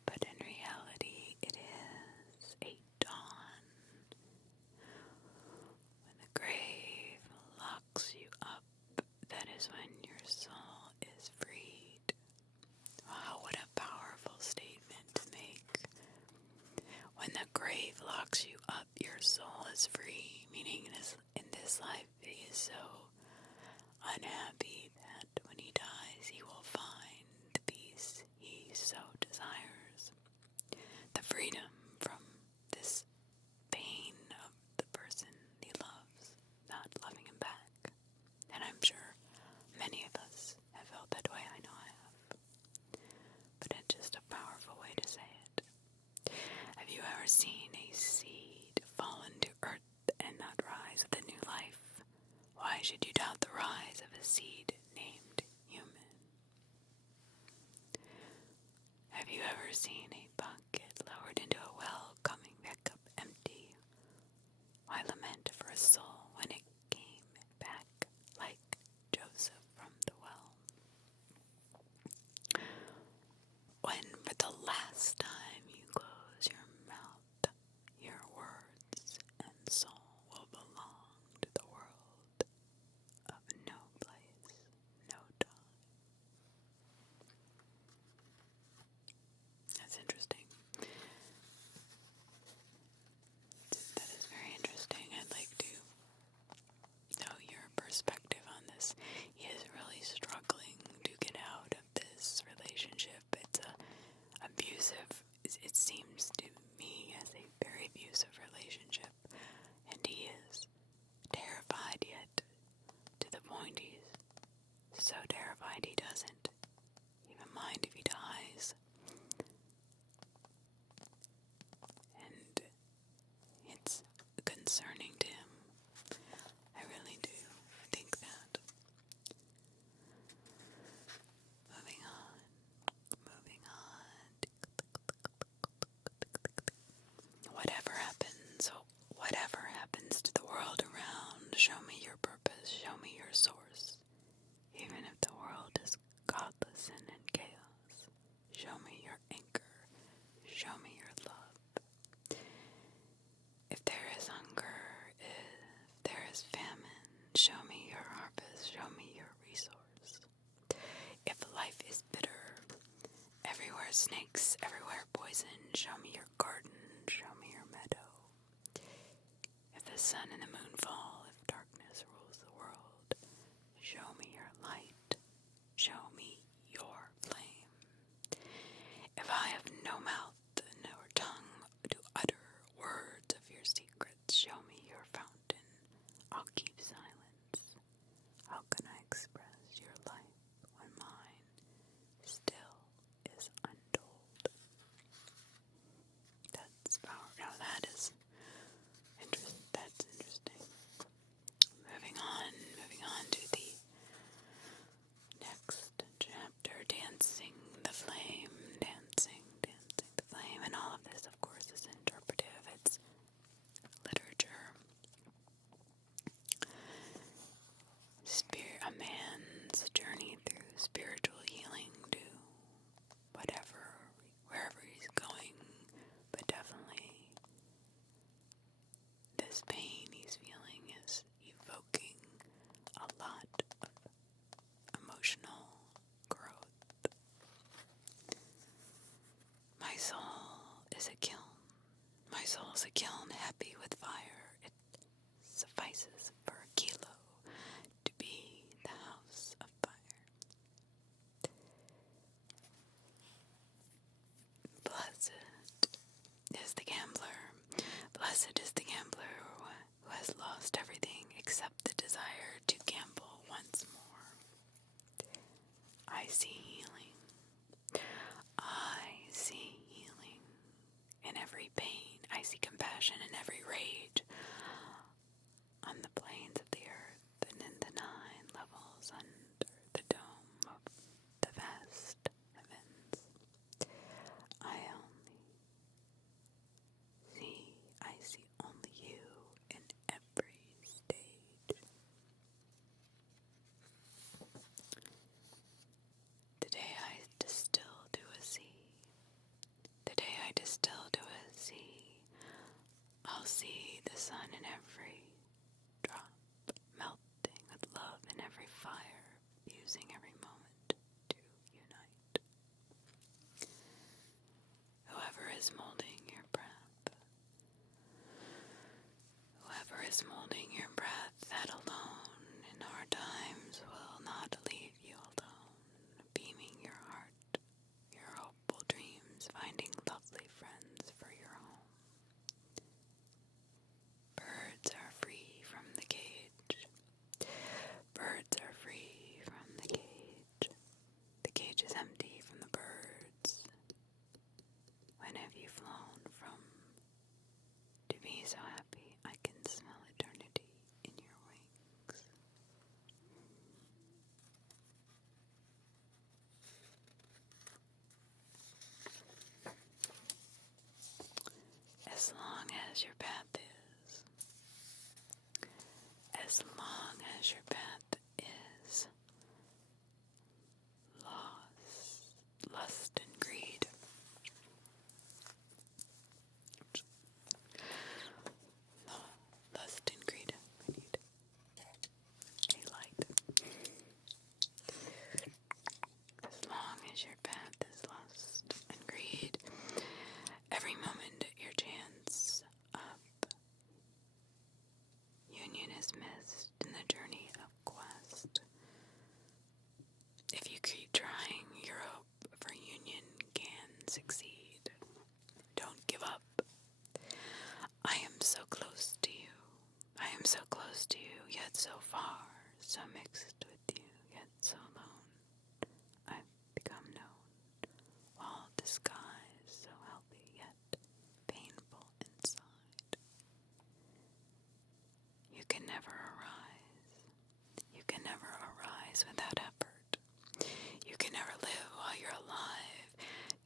but in reality it is a dawn. When the grave locks you up, that is when your soul is freed. Wow, what a powerful statement to make. When the grave locks you up, your soul is free, meaning in this life he is so unhappy that when he dies he will find the peace he so desires. The freedom from this pain of the person he loves, not loving him back. And I'm sure many of us have felt that way, I know I have. But it's just a powerful way to say it. Have you ever seen a seed fall into earth and not rise with a new life? Why should you doubt the rise of a seed named human? Have you ever seen a bucket lowered into a well coming back up empty? Why lament for a soul when it came back like Joseph from the well? When for the last time you close your mouth, your words and soul will belong to the world of no place, no time. That's interesting. That is very interesting. I'd like to know your perspective on this. He is really struggling to get out of this relationship. It's abusive. It seems to me as a very abusive relationship. And he is terrified yet to the point he's so terrified he doesn't even mind if he dies. And it's concerning to him. I really do think that. Moving on. Whatever happens to the world around, show me your purpose, show me your source. Even if the world is godless and in chaos, show me your anchor, show me your love. If there is hunger, if there is famine, show me your harvest, show me your resource. If life is bitter, everywhere snakes, everywhere poison, show me your garden, show me your meadow. If the sun and the moon fall, if darkness rules the world, show me your light, show me your flame. If I have no mouth nor tongue to utter words of your secrets, show me your fountain, I'll keep silence. How can I express your life when mine still is untold? That's powerful. Now that's interesting. Moving on to the next chapter, dancing the flame, and all of this, of course, is interpretive. It's literature. A man's journey through spiritual healing to wherever he's going, but definitely this pain he's feeling is evoking a lot of emotional growth. My soul is a kiln. My soul is a kiln happy with fire. It suffices for a kilo to be the house of fire. Blessed is the gambler. Blessed is the gambler who has lost everything except the desire to gamble once more. I see healing. I see healing in every pain. I see compassion in every rage. On the plains of the earth and in the 9 levels under the dome of the vast so mixed with you, yet so lone. I've become known, while disguise so healthy, yet painful inside. You can never arise. You can never arise without effort. You can never live while you're alive,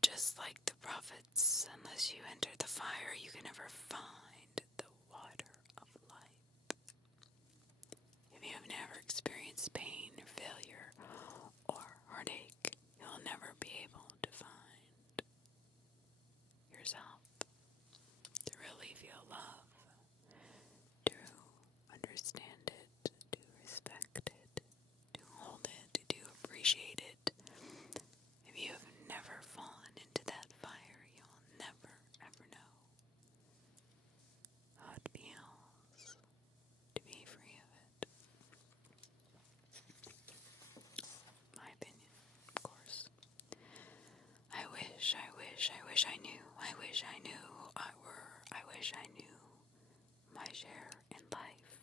just like the prophets. Unless you enter the fire, you can never find the water of life. If you have never experienced pain or failure or heartache, you'll never be able to find yourself, to really feel love, to understand it, to respect it, to hold it, to appreciate it. If you have never fallen into that fire, you'll never, ever know how it feels to be free of it. My opinion, of course. I wish I knew. I wish I knew who I were. I wish I knew my share in life.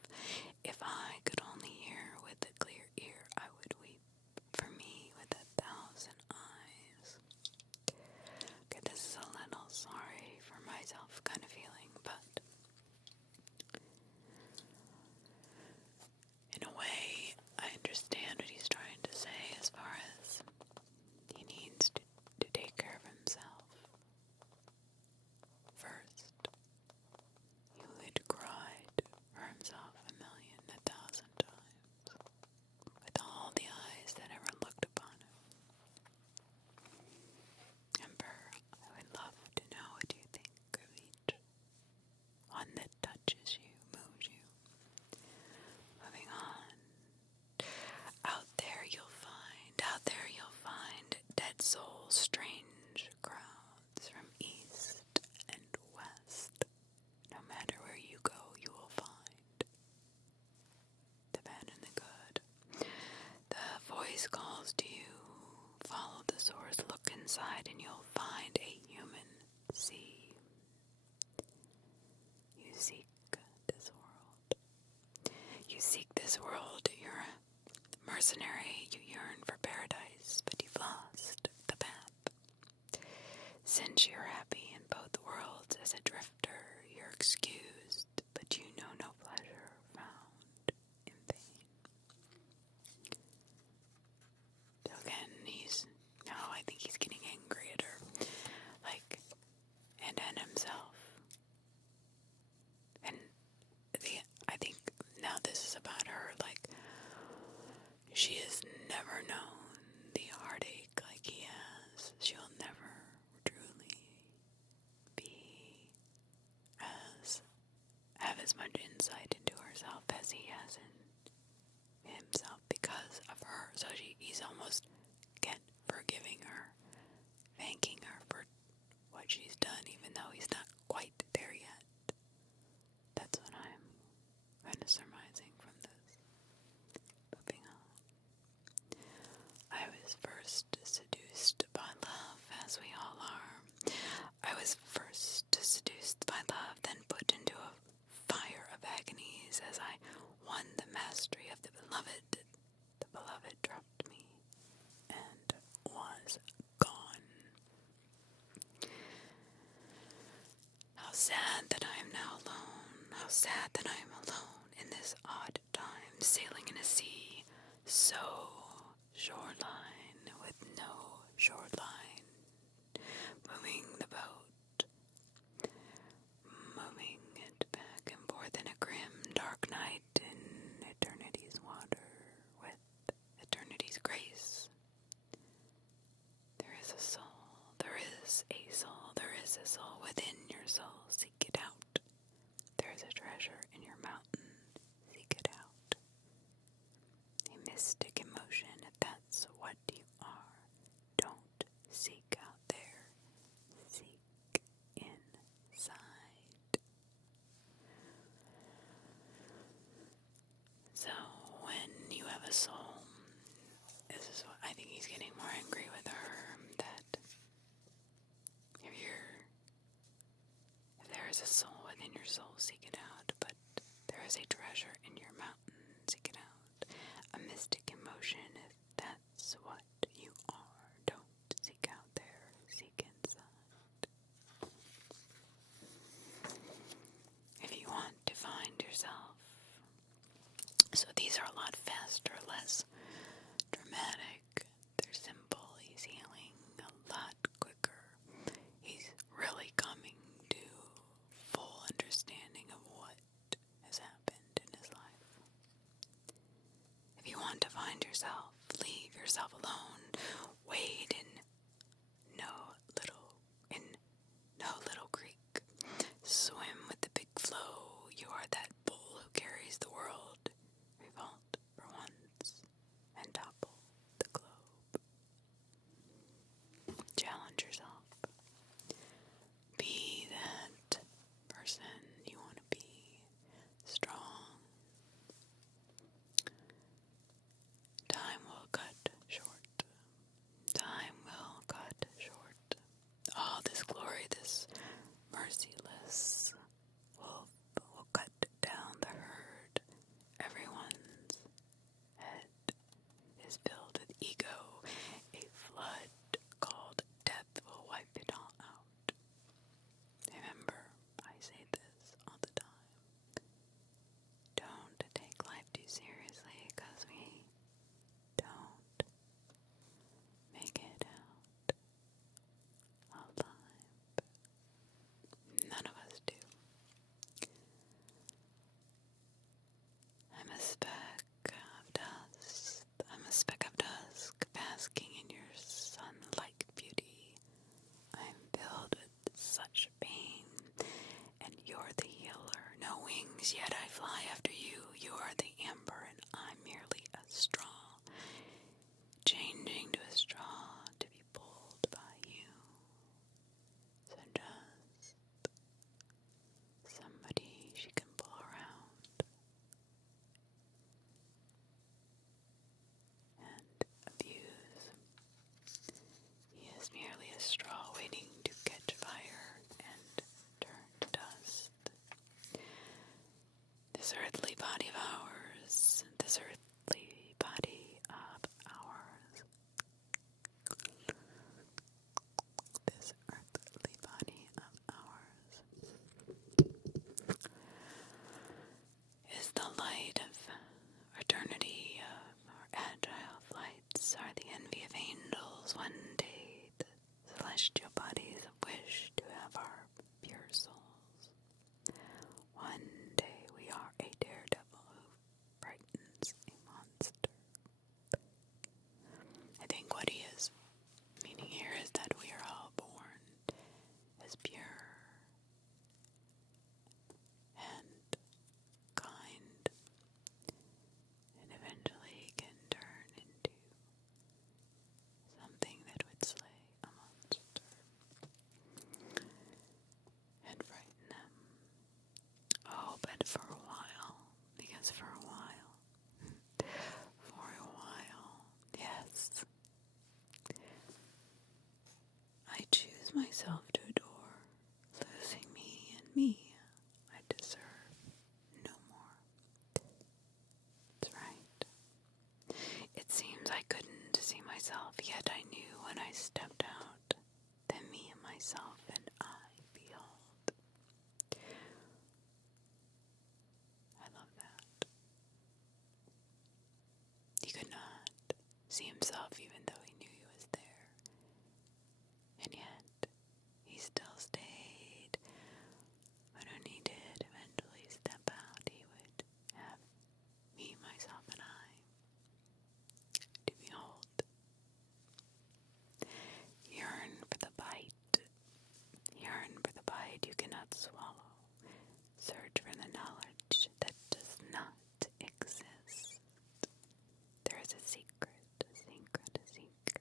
If I could only hear with a clear ear, I would weep for me with 1,000 eyes. Okay, this is a little sorry for myself kind of feeling, but in a way, I understand what he's trying to say as far as he needs to take care of himself first. He had cried for himself 1,000,000 times, with all the eyes that ever looked upon him. Ember, I would love to know what you think of each one that touches you, moves you. Moving on. Out there you'll find dead souls, strange crowds from east and west. No matter where you go, you will find the bad and the good. The voice calls to you. Follow the source, look inside, and you'll find a human sea. You seek this world. You seek this world. You're a mercenary. You yearn for paradise, but you've lost the path. Since you're happy in both worlds as a drifter, you're excused, but you know no pleasure found in pain. So again, I think he's getting angry at her, and at himself. And I think now this is about her, she has never known the heartache like he has. She'll never truly have as much insight into herself as he has in himself because of her. So he's almost forgiving her, thanking her for what she's done, even though he's not quite there yet. That's what I'm kind of surmising from this. Moving on. I was first seduced by love, as we all are. I was first seduced by love, then put into a fire of agonies as I won the mastery of the beloved. The beloved dropped me and was gone. How sad that I am now alone. How sad that I am alone in this odd time, sailing in a sea so shoreline with no shoreline, moving the boat, moving it back and forth in a grim, dark night in eternity's water with eternity's grace. There is a soul, there is a soul, there is a soul within your soul. Seek it out. There is a treasure in your mountain. Seek it out. A mystic emotion, if that's what you are. Don't seek out there. Seek inside. So when you have a soul, this is what I think he's getting more angry with her, that if there is a soul within your soul, seek it out, but there is a treasure in your mountain, seek it out. A yourself alone, wade in no little creek. Swim with the big flow. You are that bull who carries the world. Revolt for once and topple the globe. Challenge yourself. Be that person you want to be. Strong. Time will cut short. Time will cut short. All this glory, this merciless wolf will cut down the herd. Everyone's head is filled with ego. A flood called death will wipe it all out. Remember, I say this all the time. Don't take life too seriously, because we don't make it out alive. None of us do. I'm a speck of dust. I'm a speck of dusk, basking in your sun-like beauty. I'm filled with such pain, and you're the healer. No wings, yet I fly after you. You are the amber, and I'm merely a straw, changing to a straw to be pulled by you. So just somebody she can pull around and abuse. He is merely a straw waiting to catch fire and turn to dust. This earthly body of ours, this earthly body of ours, this earthly body of ours is the light of eternity, of our agile flights, are the envy of angels. One day the celestial bodies wish to have our pure souls. One day we are a daredevil who frightens a monster. I think what he is meaning here is that we are all born as pure and kind, and eventually can turn into something that would slay a monster and frighten them. Oh, but for a while, because for a while, yes, I choose myself to adore. Losing me and me, I deserve no more. That's right. It seems I couldn't see myself, yet I knew when I stepped out that me and myself and I behold. I love that. He could not see himself even though he knew he was there. And yet, he still stayed. But when he did eventually step out, he would have me, myself, and I to behold. Yearn for the bite. Yearn for the bite you cannot swallow. Search for the knowledge that does not exist. There is a secret, a secret, a secret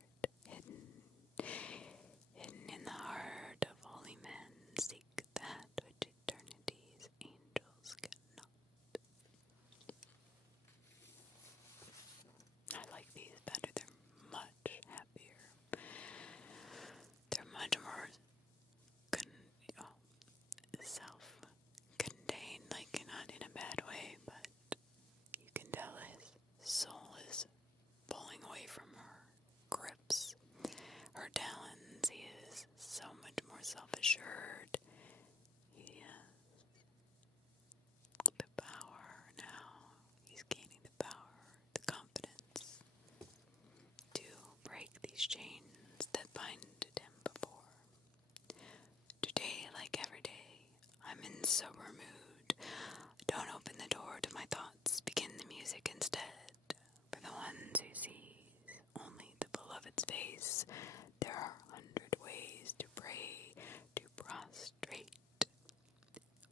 God's face. There are 100 ways to pray, to prostrate,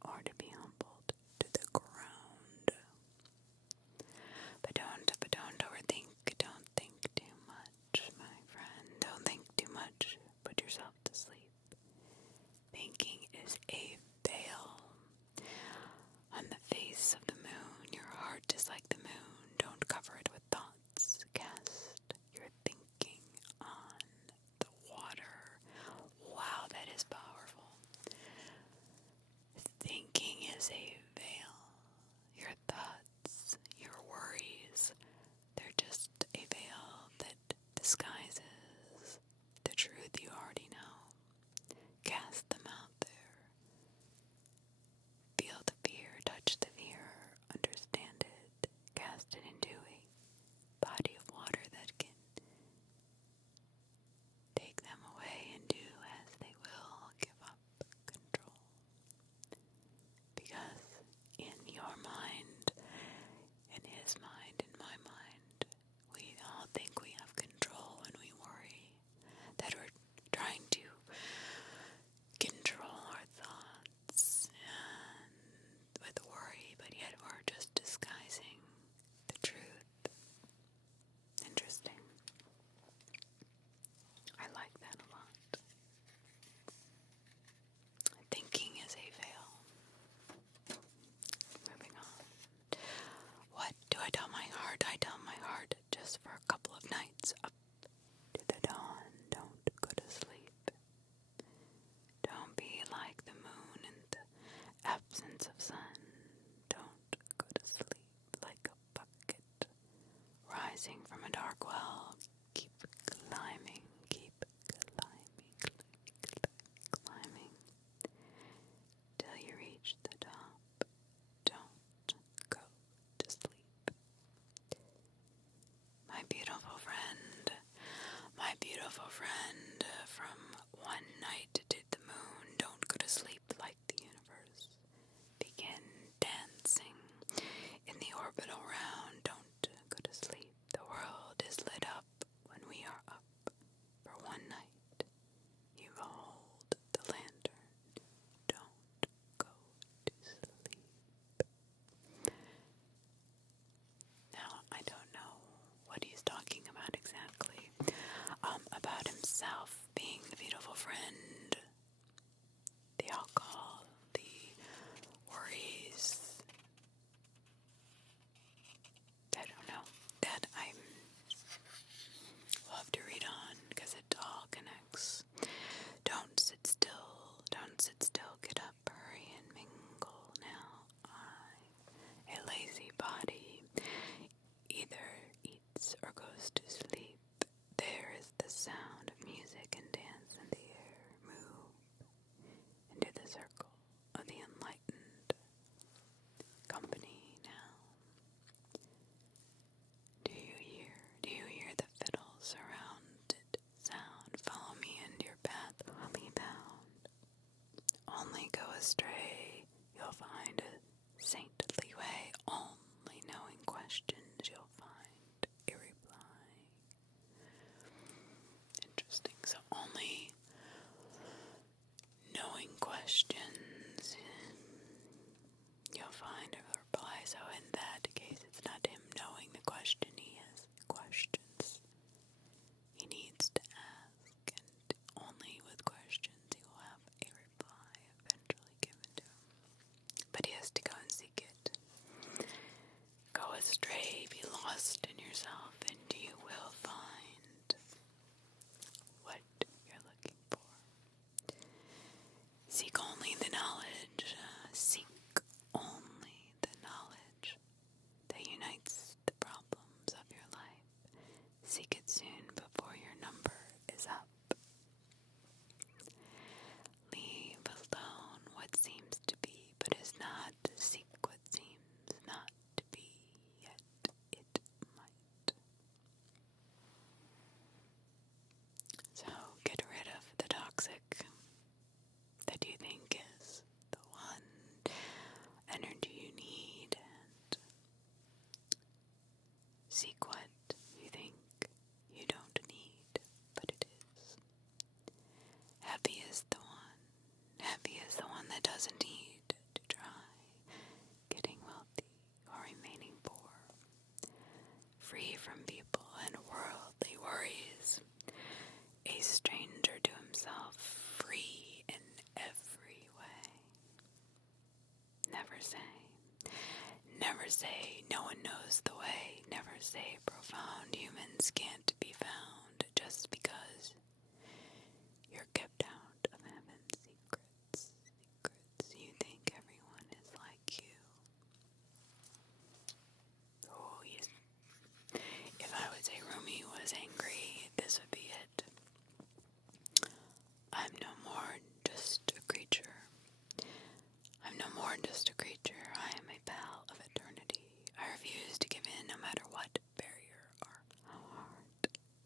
or to be humbled to the ground. But don't overthink. Don't think too much, my friend. Don't think too much. Put yourself to sleep. Thinking is a veil. On the face of the moon, your heart is like the moon. Don't cover it with thoughts. Cast your thinking on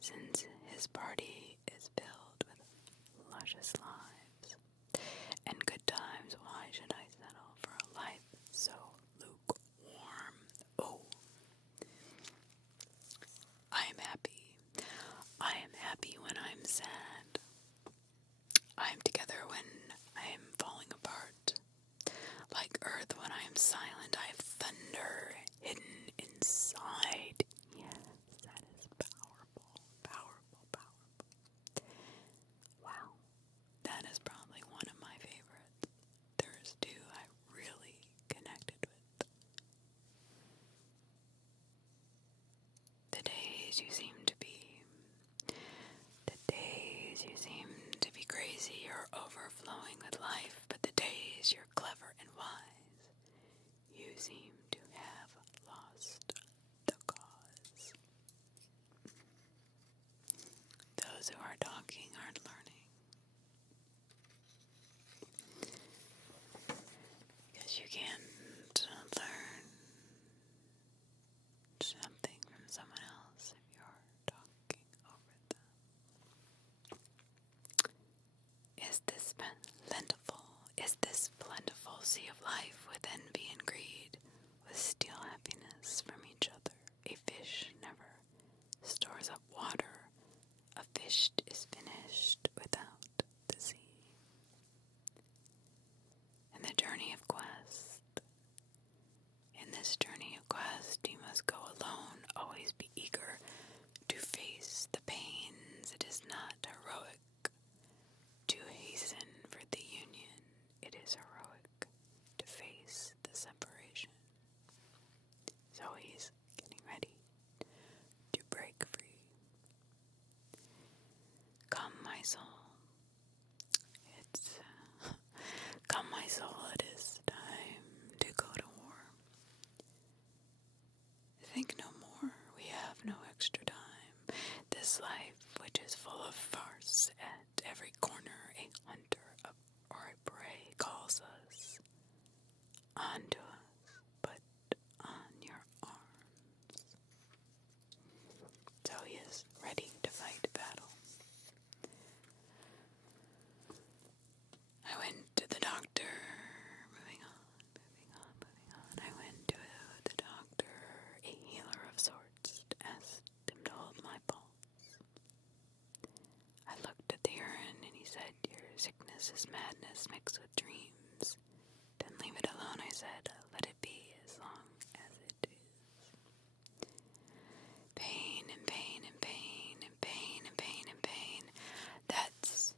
since his party is filled with luscious lives and good times, why should I settle for a life so lukewarm? Oh, I am happy. I am happy when I'm sad. I am together when I am falling apart. Like earth when I am silent, I have thunder hidden inside. Yes, that is powerful, powerful, powerful. Wow, that is probably one of my favorites. There's two I really connected with. The days you seem to be crazy or overflowing with life, but the days you're clever and wise, you seem to have lost the cause. Those who are talking aren't learning, because you can't learn something from someone else if you're talking over them. Is this plentiful? Is this plentiful sea of life with envy and greed, with steal happiness from each other? A fish never stores up water. A fish is finished without the sea. In the journey of quest, in this journey of quest, you must go alone. Always be eager to face the pains. It is not heroic to hasten for the union. It is heroic to face the separation. So he's getting ready to break free. Come, my soul. Come, my soul, it is time to go to war. Think no more, we have no extra time. This life, which is full of farce, at every corner a hunter or a prey calls us. Onto us, put on your arms. So he is ready to fight battle. I went to the doctor, moving on. I went to the doctor, a healer of sorts, asked him to hold my pulse. I looked at the urine and he said, your sickness is madness mixed with dreams. Then leave it alone, I said, let it be as long as it is. Pain and pain and pain and pain and pain and pain. That's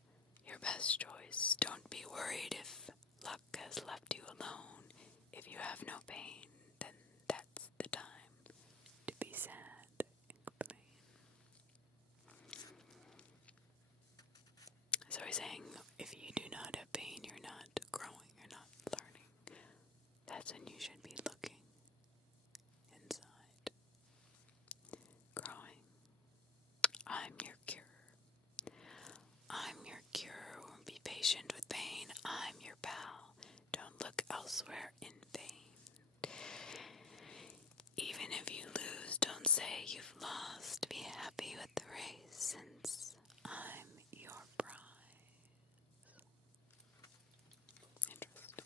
your best choice. Don't be worried if luck has left you alone. If you have no pain, then that's the time to be sad and complain. So he's saying, if you do not have pain, you're not growing, you're not learning. That's when you should be looking inside. Growing. I'm your cure. I'm your cure. Be patient with pain. I'm your pal. Don't look elsewhere in vain. Even if you lose, don't say you've lost. Be happy with the race, since I'm your prize. Interesting.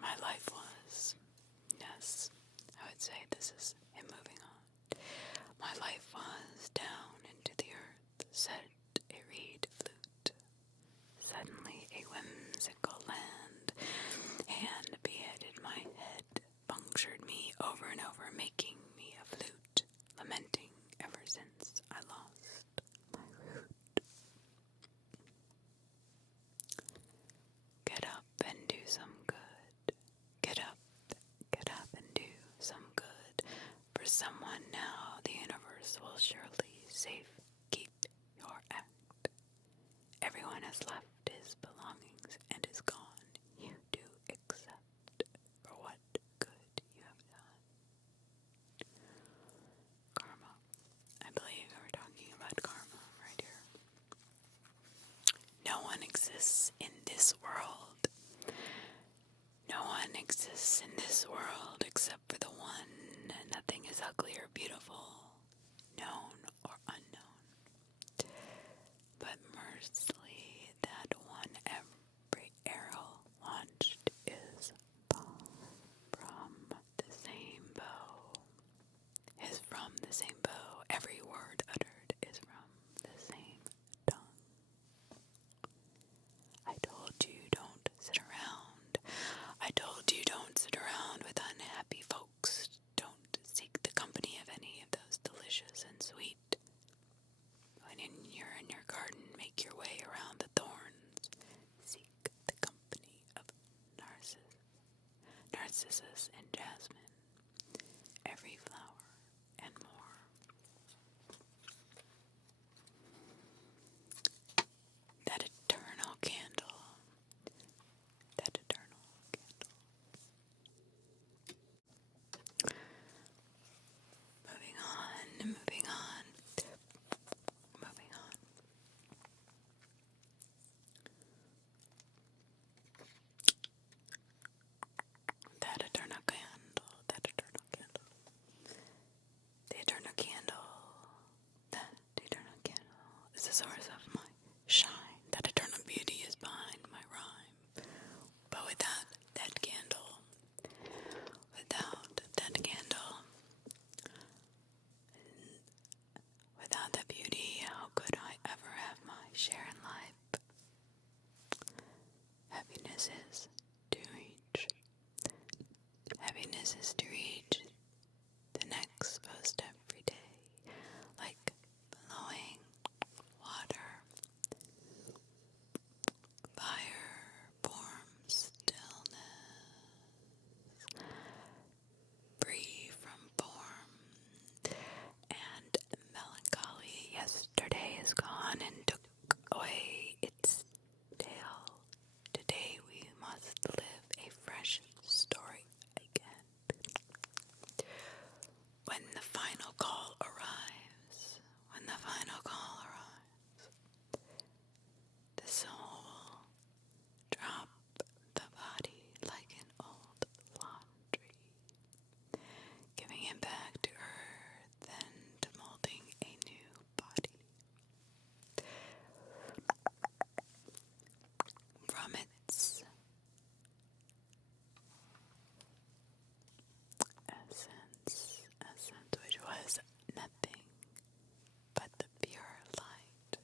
My life was, yes, I would say this is him moving on. My life was down into the earth, set a reed flute. Suddenly a whimsical land hand beheaded my head, punctured me over and over, making me a flute, lamenting ever since I lost my root. Get up and do some good. Get up and do some good. For someone now, the universe will surely safe keep your act. Everyone has left his belongings and is gone. You do accept for what good you have done. Karma. I believe we're talking about karma right here. No one exists in this world. No one exists in this world except for the one, and nothing ugly or beautiful, known or unknown. But mercifully, that one every arrow launched is from the same bow. Is from the same bow. Every word uttered is from the same tongue. I told you don't sit around. I told you don't sit around with unhappy folks. Don't seek the company of any of those delicious and sweet. When you're in your garden, make your way around the thorns. Seek the company of narcissus and jasmine, every flower and more. That eternal candle. That eternal candle. Moving on, moving on, moving on. That eternal candle, that eternal candle. The eternal candle, that eternal candle is the source of my shine. That eternal beauty is behind my rhyme. But without that candle, without that beauty, how could I ever have my share in life? Happiness is to reach. Happiness is to reach the next post every day, like flowing water. Fire forms stillness, free from form and melancholy. Yesterday is gone and took away its tale. Today we must live a fresh story again. When the final call arrives, the soul will drop the body like an old laundry, giving it back to earth and molding a new body. From its essence, which was nothing but the pure light.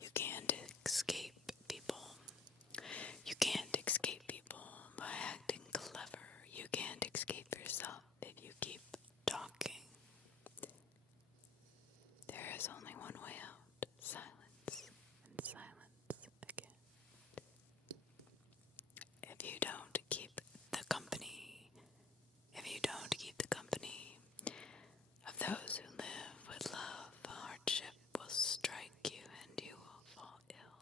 You can't escape people. You can't escape people by acting clever. You can't escape yourself if you keep talking. There is only one way out. Silence and silence again. If you don't keep the company of those who live with love, hardship will strike you and you will fall ill.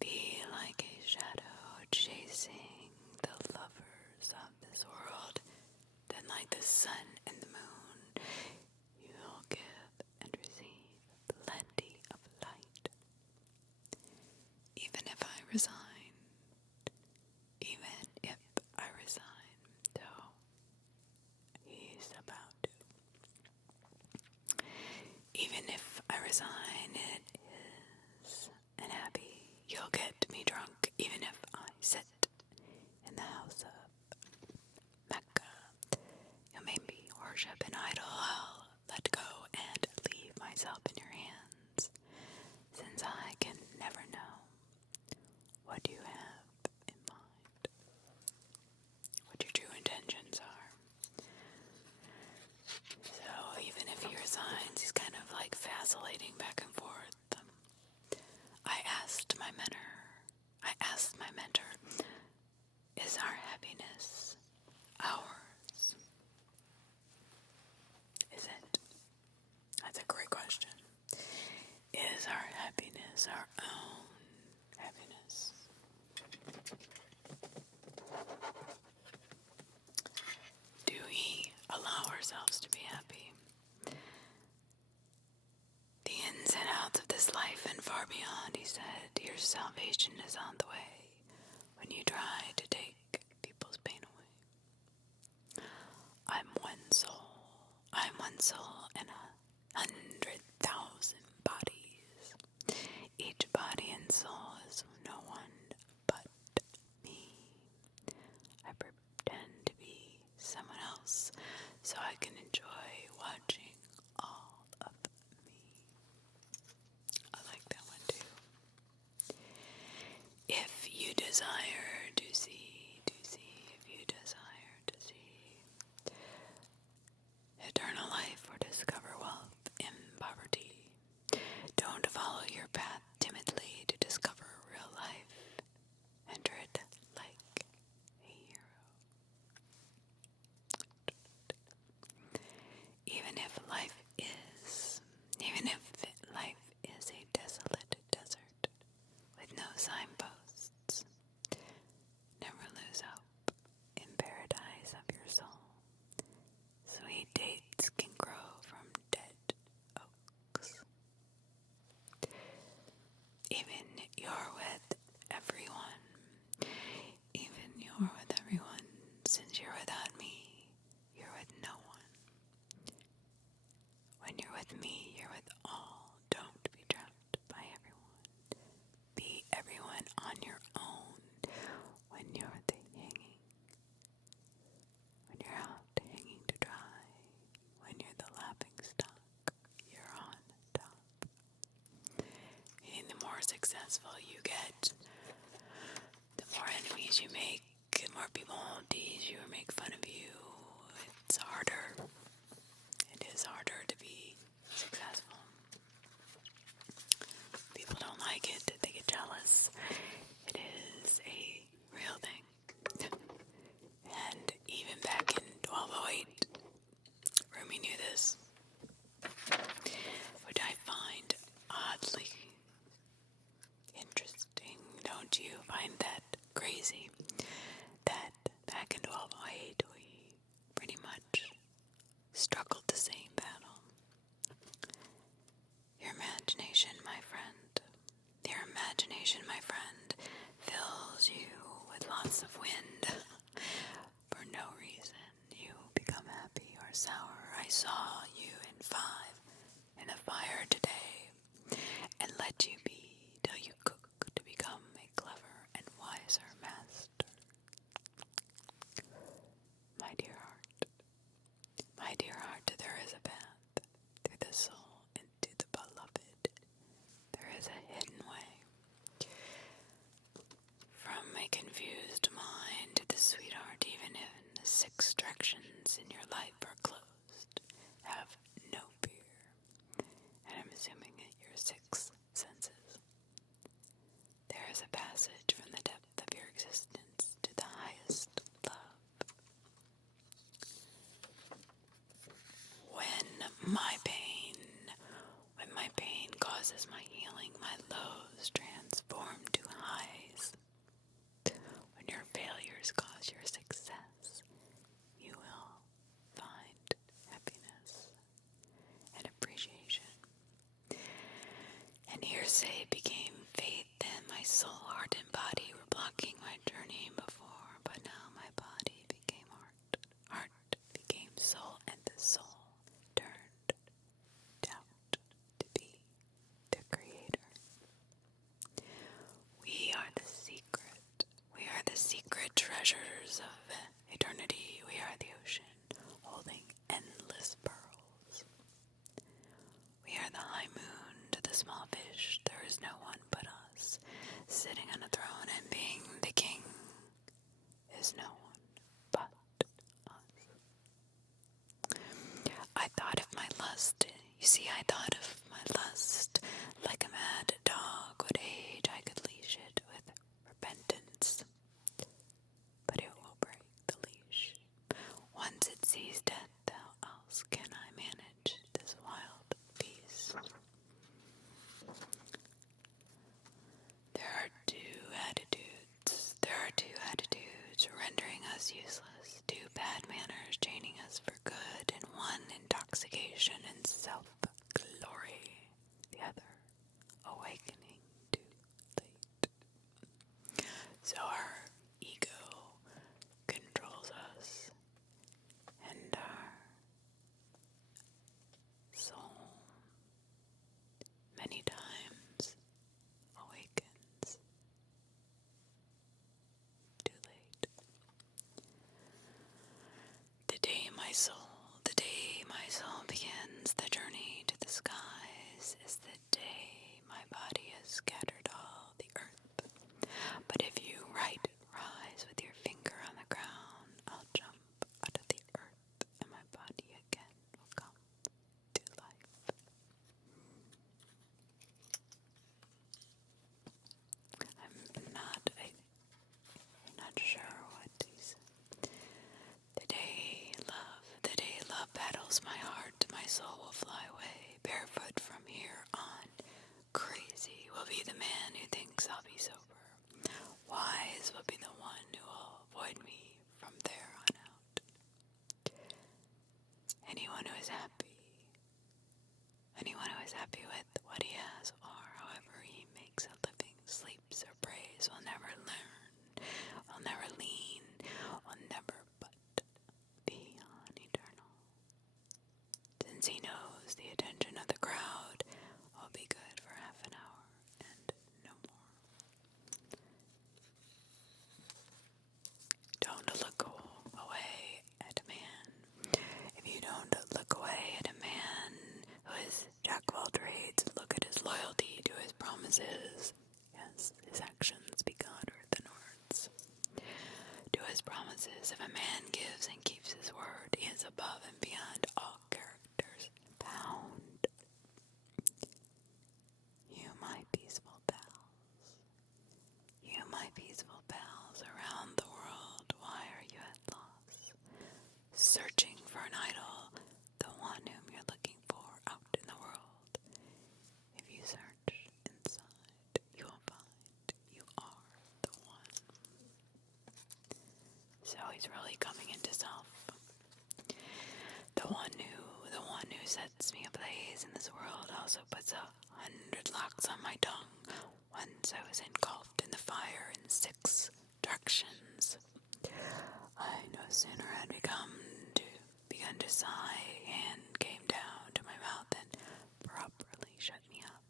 Be like a shadow chasing the lovers of this world, then like the sun and the moon, you will give and receive plenty of light. Even if I resign, though he's about to. Even if I resign, it is unhappy. You'll get me drunk, even if I sit in the house of Mecca. You'll make me worship an idol. I'll let go and leave myself in your hands, since I can never know what you have in mind, what your true intentions are. So even if he resigns, he's kind of like vacillating back and forth. I asked my mentor, is our happiness ours? Is it? That's a great question. Is our happiness our own happiness? Do we allow ourselves to be happy? The ins and outs of this life and far beyond, he said, your salvation is on the way when you try to take people's pain away. so I can enjoy watching all of me. I like that one too. If you desire to see, if you desire to see eternal life or discover wealth in poverty, don't follow your path timidly to discover real life. Enter it like a hero. Even if life is a desolate desert with no signposts, never lose hope in paradise of your soul. Sweet dates can grow from dead oaks. Even you're with everyone. Since you're without me, you're with no one. When you're with me, you're with all. Don't be trapped by everyone. Be everyone on your own when you're out hanging to dry. When you're the laughing stock, you're on top. Meaning the more successful you get, the more enemies you make, the more people tease you or make fun of you. It's harder. It is harder to be successful. People don't like it. They get jealous. It is a real thing. And even back in 1208, Rumi knew this, which I find oddly interesting. Don't you find that crazy? That back in 1208, we pretty much struggled the same battle. Your imagination, my friend, fills you with lots of wind. For no reason, you become happy or sour. I saw you in a fire today, and let you be till you cook to become a clever and wiser master. My dear heart, there is a path through the soul into the beloved. There is a hidden way. From a confused mind to the sweetheart, even if the 6 directions in your life are closed, have no fear. And I'm assuming at your 6 senses. There is a passage from the depth of your existence to the highest love. When my pain causes my healing, my lows transform to highs. When your failures cause your success, you will find happiness and appreciation. And hearsay became faith, and my soul, heart, and body were blocking my journey before, but now my body became heart became soul, and the soul turned soul will fly away, barefoot from here on. Crazy will be the man who thinks I'll be sober. Wise will be the one who will avoid me from there on out. Anyone who is happy with what he has, or however he makes a living, sleeps or prays, will never learn, will never lean, will never but be on eternal. Since he knows the attention of the crowd will be good for half an hour and no more. Don't look away at a man. If you don't look away at a man who is jack of all trades, look at his loyalty to his promises. Yes, his actions speak louder than words. To his promises, if a man gives and keeps his word, he is above and beyond all characters bound. You, my peaceful pals around the world, why are you at loss? Searching for an idol, the one whom you're looking for out in the world. If you search inside, you will find you are the one. So he's really coming into self. The one who sets me ablaze in this world also puts 100 locks on my tongue. Once I was engulfed in the fire in 6 directions. I no sooner had begun to sigh, hand came down to my mouth and properly shut me up.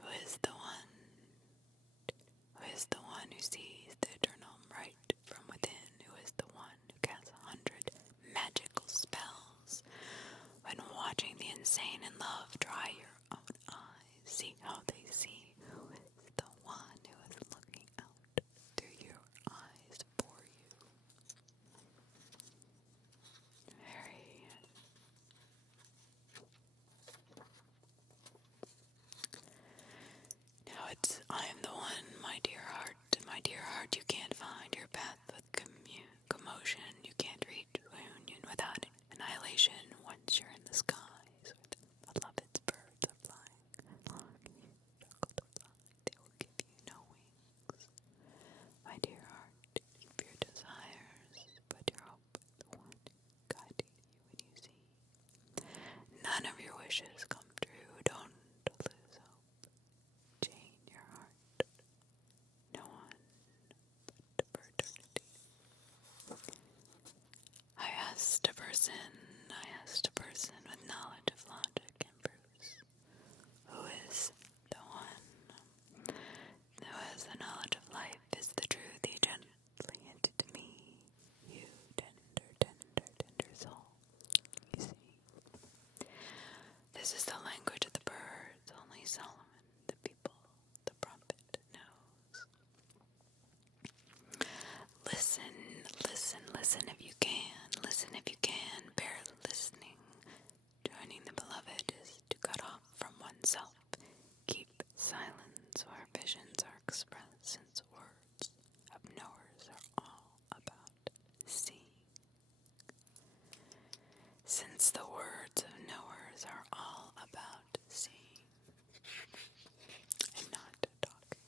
Who is the one who sees the eternal right from within? Who is the one who casts 100 magical spells? When watching the insane in love, dry your own eyes, see how they see. Who is the one who is looking out through your eyes for you? Now I am the one, my dear heart, you can't find your path with commotion, you can't reach union without annihilation. Once you're in the skies with beloved's birds are flying, long you struggle to fly, they will give you no wings. My dear heart, keep your desires, put your hope in the one guiding you when you see. None of your wishes come true, don't lose hope. Chain your heart, no one but for eternity. I asked a person with knowledge of logic and proofs, who is the one who has the knowledge of life, is the truth he gently hinted to me. You tender soul, you see. This is the language of the birds, only Solomon, the people, the prophet, knows. Listen if you can, bear listening. Joining the beloved is to cut off from oneself. Keep silence where visions are expressed, since words of knowers are all about seeing. Since the words of knowers are all about seeing and not talking.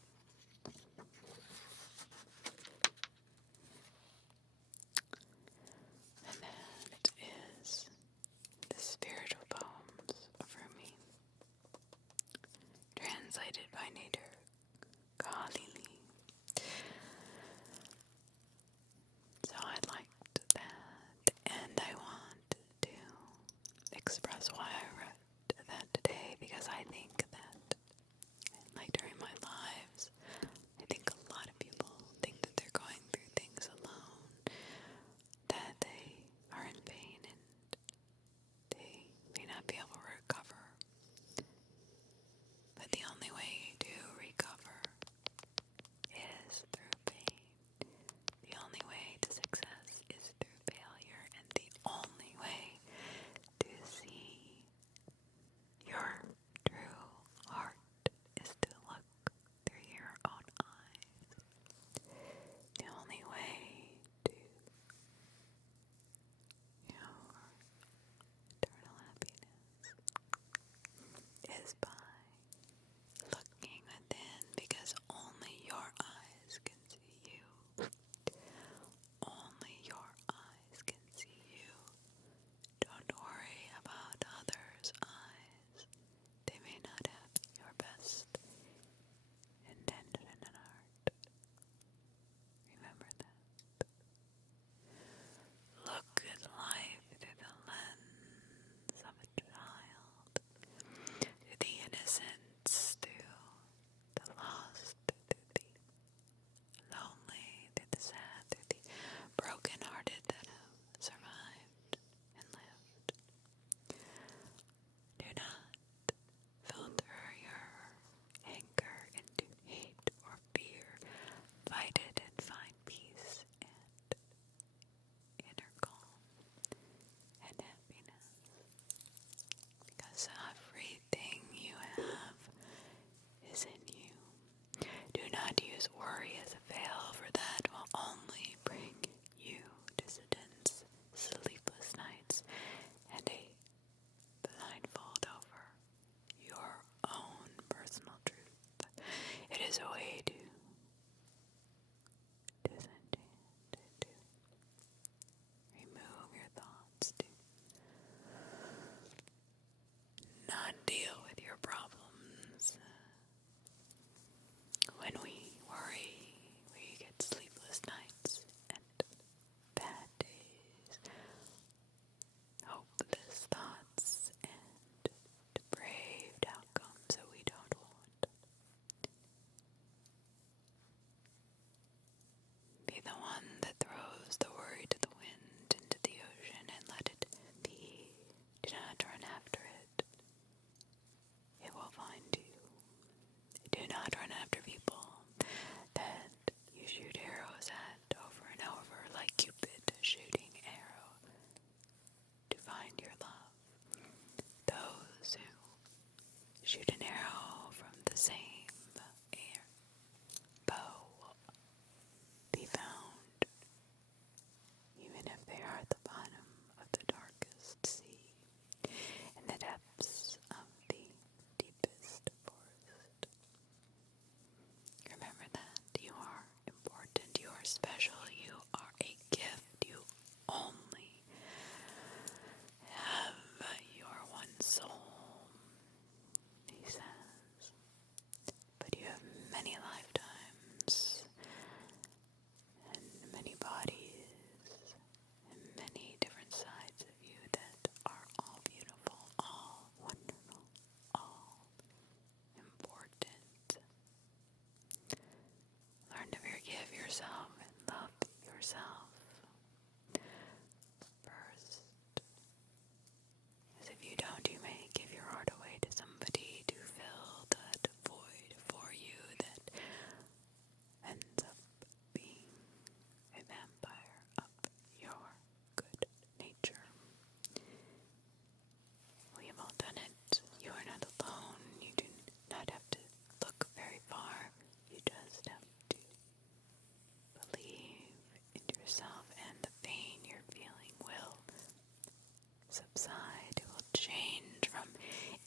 subside. It will change from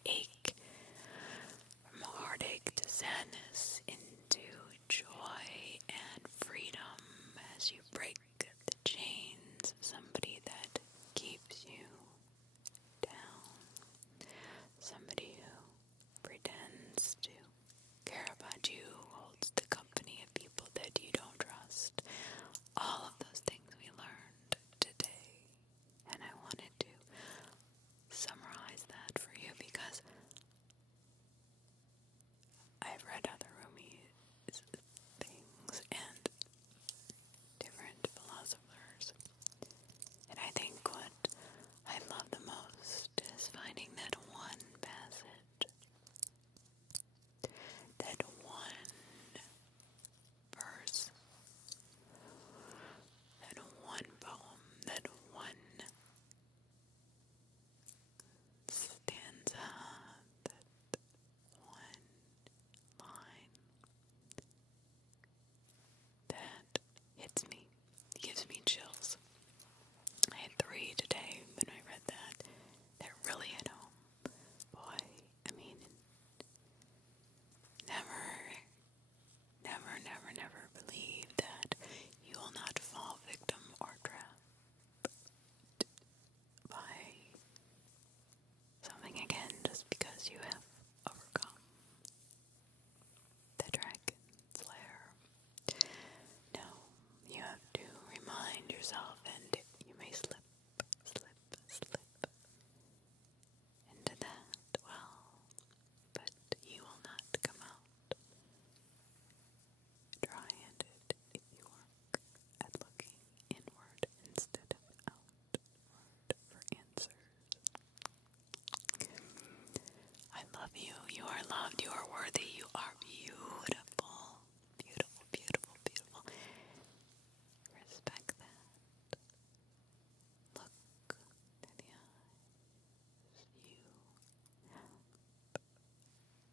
ache, from heartache to sadness, into joy and freedom as you break the chains of somebody that keeps you down, somebody who pretends to care about you, holds the company of people that you don't trust. All of those things we learned today, and I wanted to summarize that for you because I've read other Rumi things and different philosophers, and I think what I love the most is finding that one passage, that one verse, that one poem, that one stanza, that one line that hits me, gives me chills. I had 3 today when I read that really hit home. Boy, I mean, never believe that you will not fall victim or trapped by something again just because you have overcome the dragon's lair. No, you have to remind yourself, and you may slip into that well, but you will not come out dry-handed if you work at looking inward instead of outward for answers. I love you. You are loved. You are worthy. You are beautiful. Beautiful, beautiful, beautiful. Respect that. Look to the eyes you have.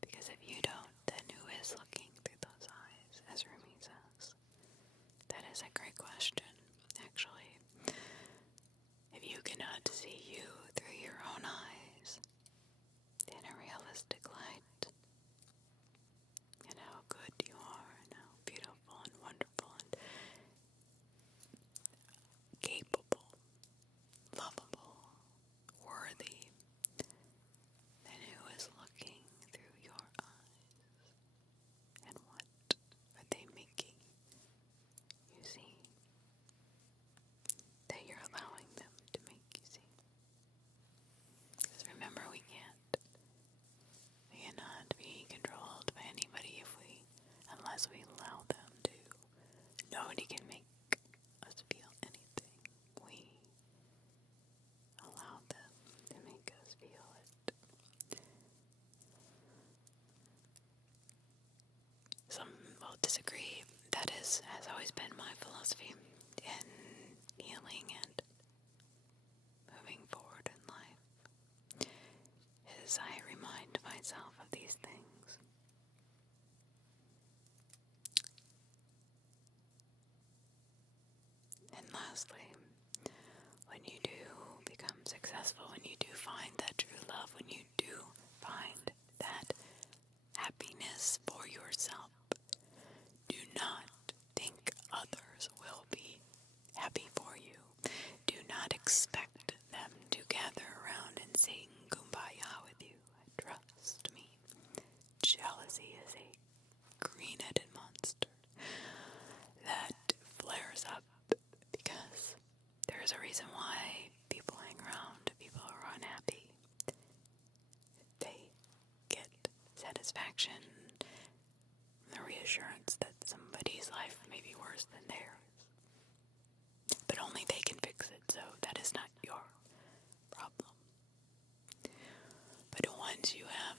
Because if you don't, then who is looking through those eyes, as Rumi says? That is a great question, actually. If you cannot see you through your own eyes, in a realistic light, and how good you are, and how beautiful and wonderful and capable, lovable, worthy, then who is looking through your eyes? And what are they making you see that you're allowing them to make you see? Because remember, we cannot be controlled by anybody unless we allow them to. Nobody can make us feel anything. We allow them to make us feel it. Some will disagree. That has always been my philosophy in healing and moving forward in life, is I remind myself of these things. And lastly, when you do become successful, when you do find that true love, when you do find that happiness for yourself, do not think others will be happy for you. Do not expect them to gather around and sing Kumbaya with you. Trust me, jealousy is a green-headed monster that flares up because there's a reason why people hang around people who are unhappy. They get satisfaction from the reassurance that somebody's life may be worse than theirs. But only they can fix it, so that is not your problem. But once you have